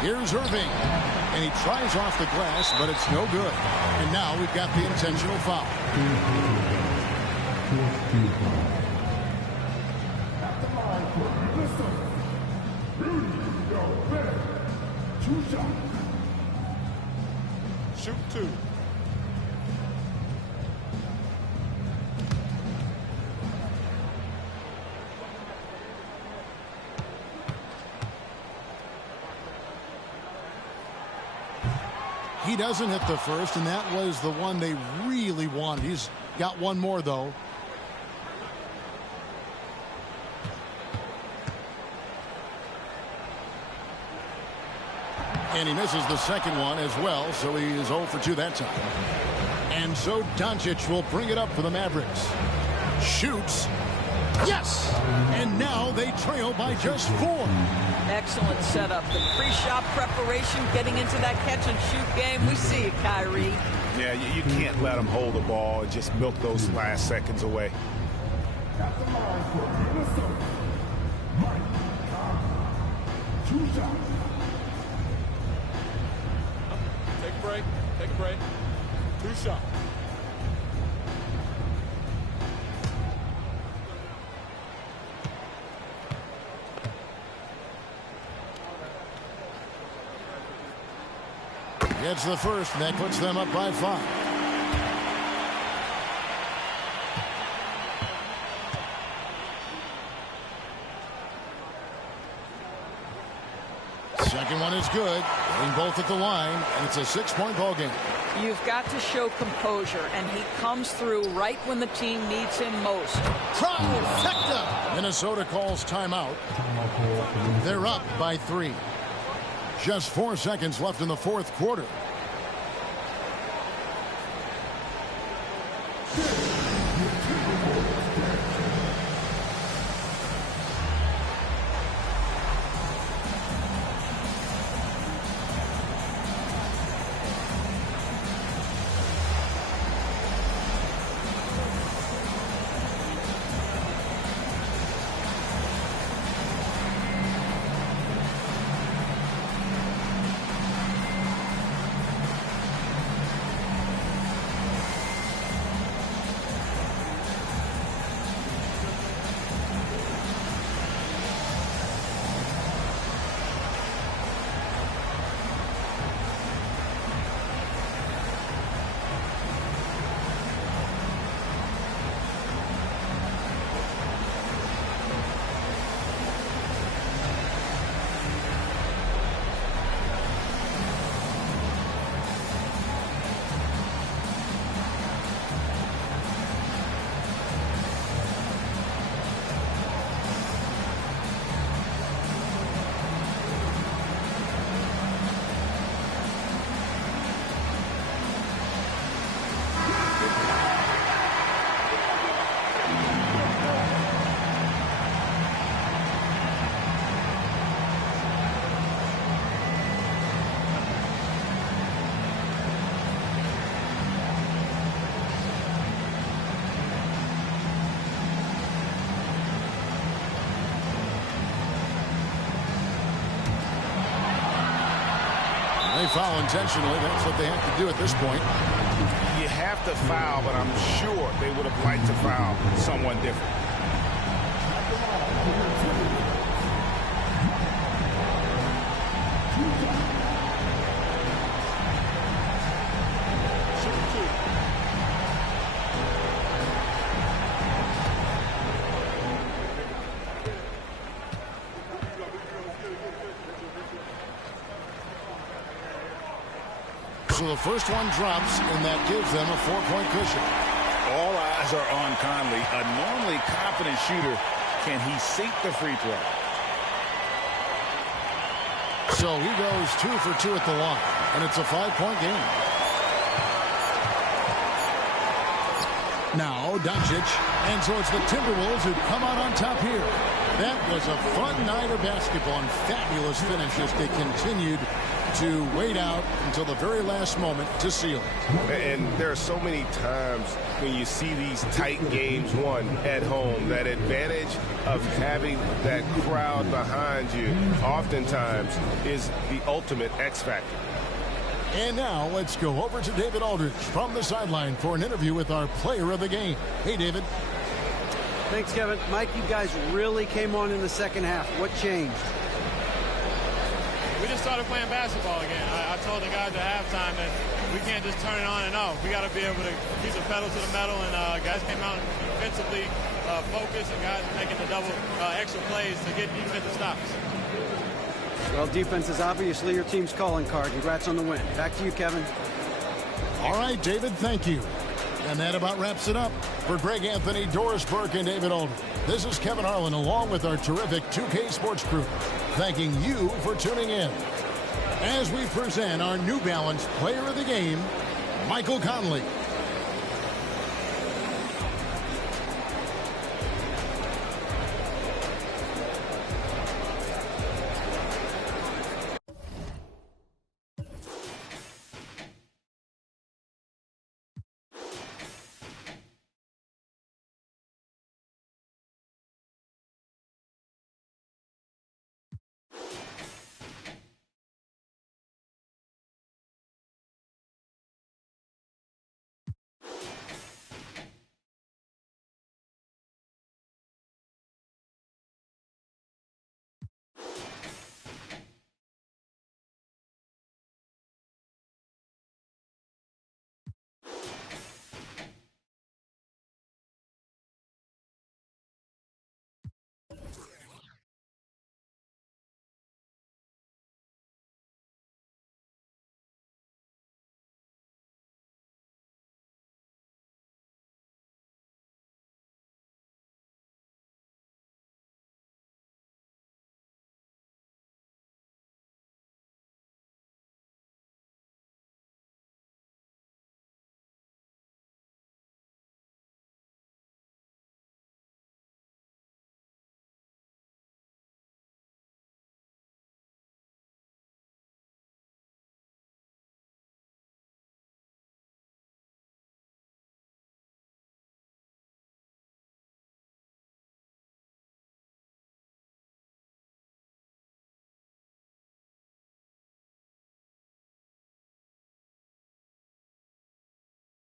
Here's Irving. And he tries off the glass, but it's no good. And now we've got the intentional foul. At the line for Minnesota, Bbobby Ggolder. 2 shots. Shoot 2. He doesn't hit the first, and that was the one they really wanted. He's got one more, though. And he misses the second one as well, so he is 0 for 2 that time. And so Doncic will bring it up for the Mavericks. Shoots. Yes! And now they trail by just 4. Excellent setup. The pre-shot preparation, getting into that catch-and-shoot game. We see it, Kyrie. Yeah, you can't let them hold the ball and just milk those last seconds away. At the line for Minnesota, MyCAREER. 2 shots. Take a break. Take a break. 2 shots. Gets the first, and that puts them up by 5. Second one is good. Getting both at the line, and it's a 6-point ball game. You've got to show composure, and he comes through right when the team needs him most. Trifecta! Minnesota calls timeout. They're up by 3. Just 4 seconds left in the fourth quarter. They foul intentionally. That's what they have to do at this point. You have to foul, but I'm sure they would have liked to foul someone different. So the first one drops, and that gives them a 4-point cushion. All eyes are on Conley, a normally confident shooter. Can he sink the free throw? So he goes 2 for 2 at the line, and it's a 5-point game. Now Doncic, and so it's the Timberwolves who come out on top here. That was a fun night of basketball and fabulous finish as they continued to wait out until the very last moment to seal it. And there are so many times when you see these tight games won at home, that advantage of having that crowd behind you oftentimes is the ultimate X factor. And now let's go over to David Aldridge from the sideline for an interview with our player of the game. Hey, David. Thanks, Kevin. Mike, you guys really came on in the second half. What changed? We just started playing basketball again. I told the guys at halftime that we can't just turn it on and off. We got to be able to keep the pedal to the metal, and guys came out defensively focused, and guys making the double extra plays to get defensive stops. Well, defense is obviously your team's calling card. Congrats on the win. Back to you, Kevin. All right, David, thank you. And that about wraps it up. For Greg Anthony, Doris Burke, and David Aldridge, this is Kevin Harlan along with our terrific 2K Sports crew, thanking you for tuning in as we present our New Balance Player of the Game, Michael Conley.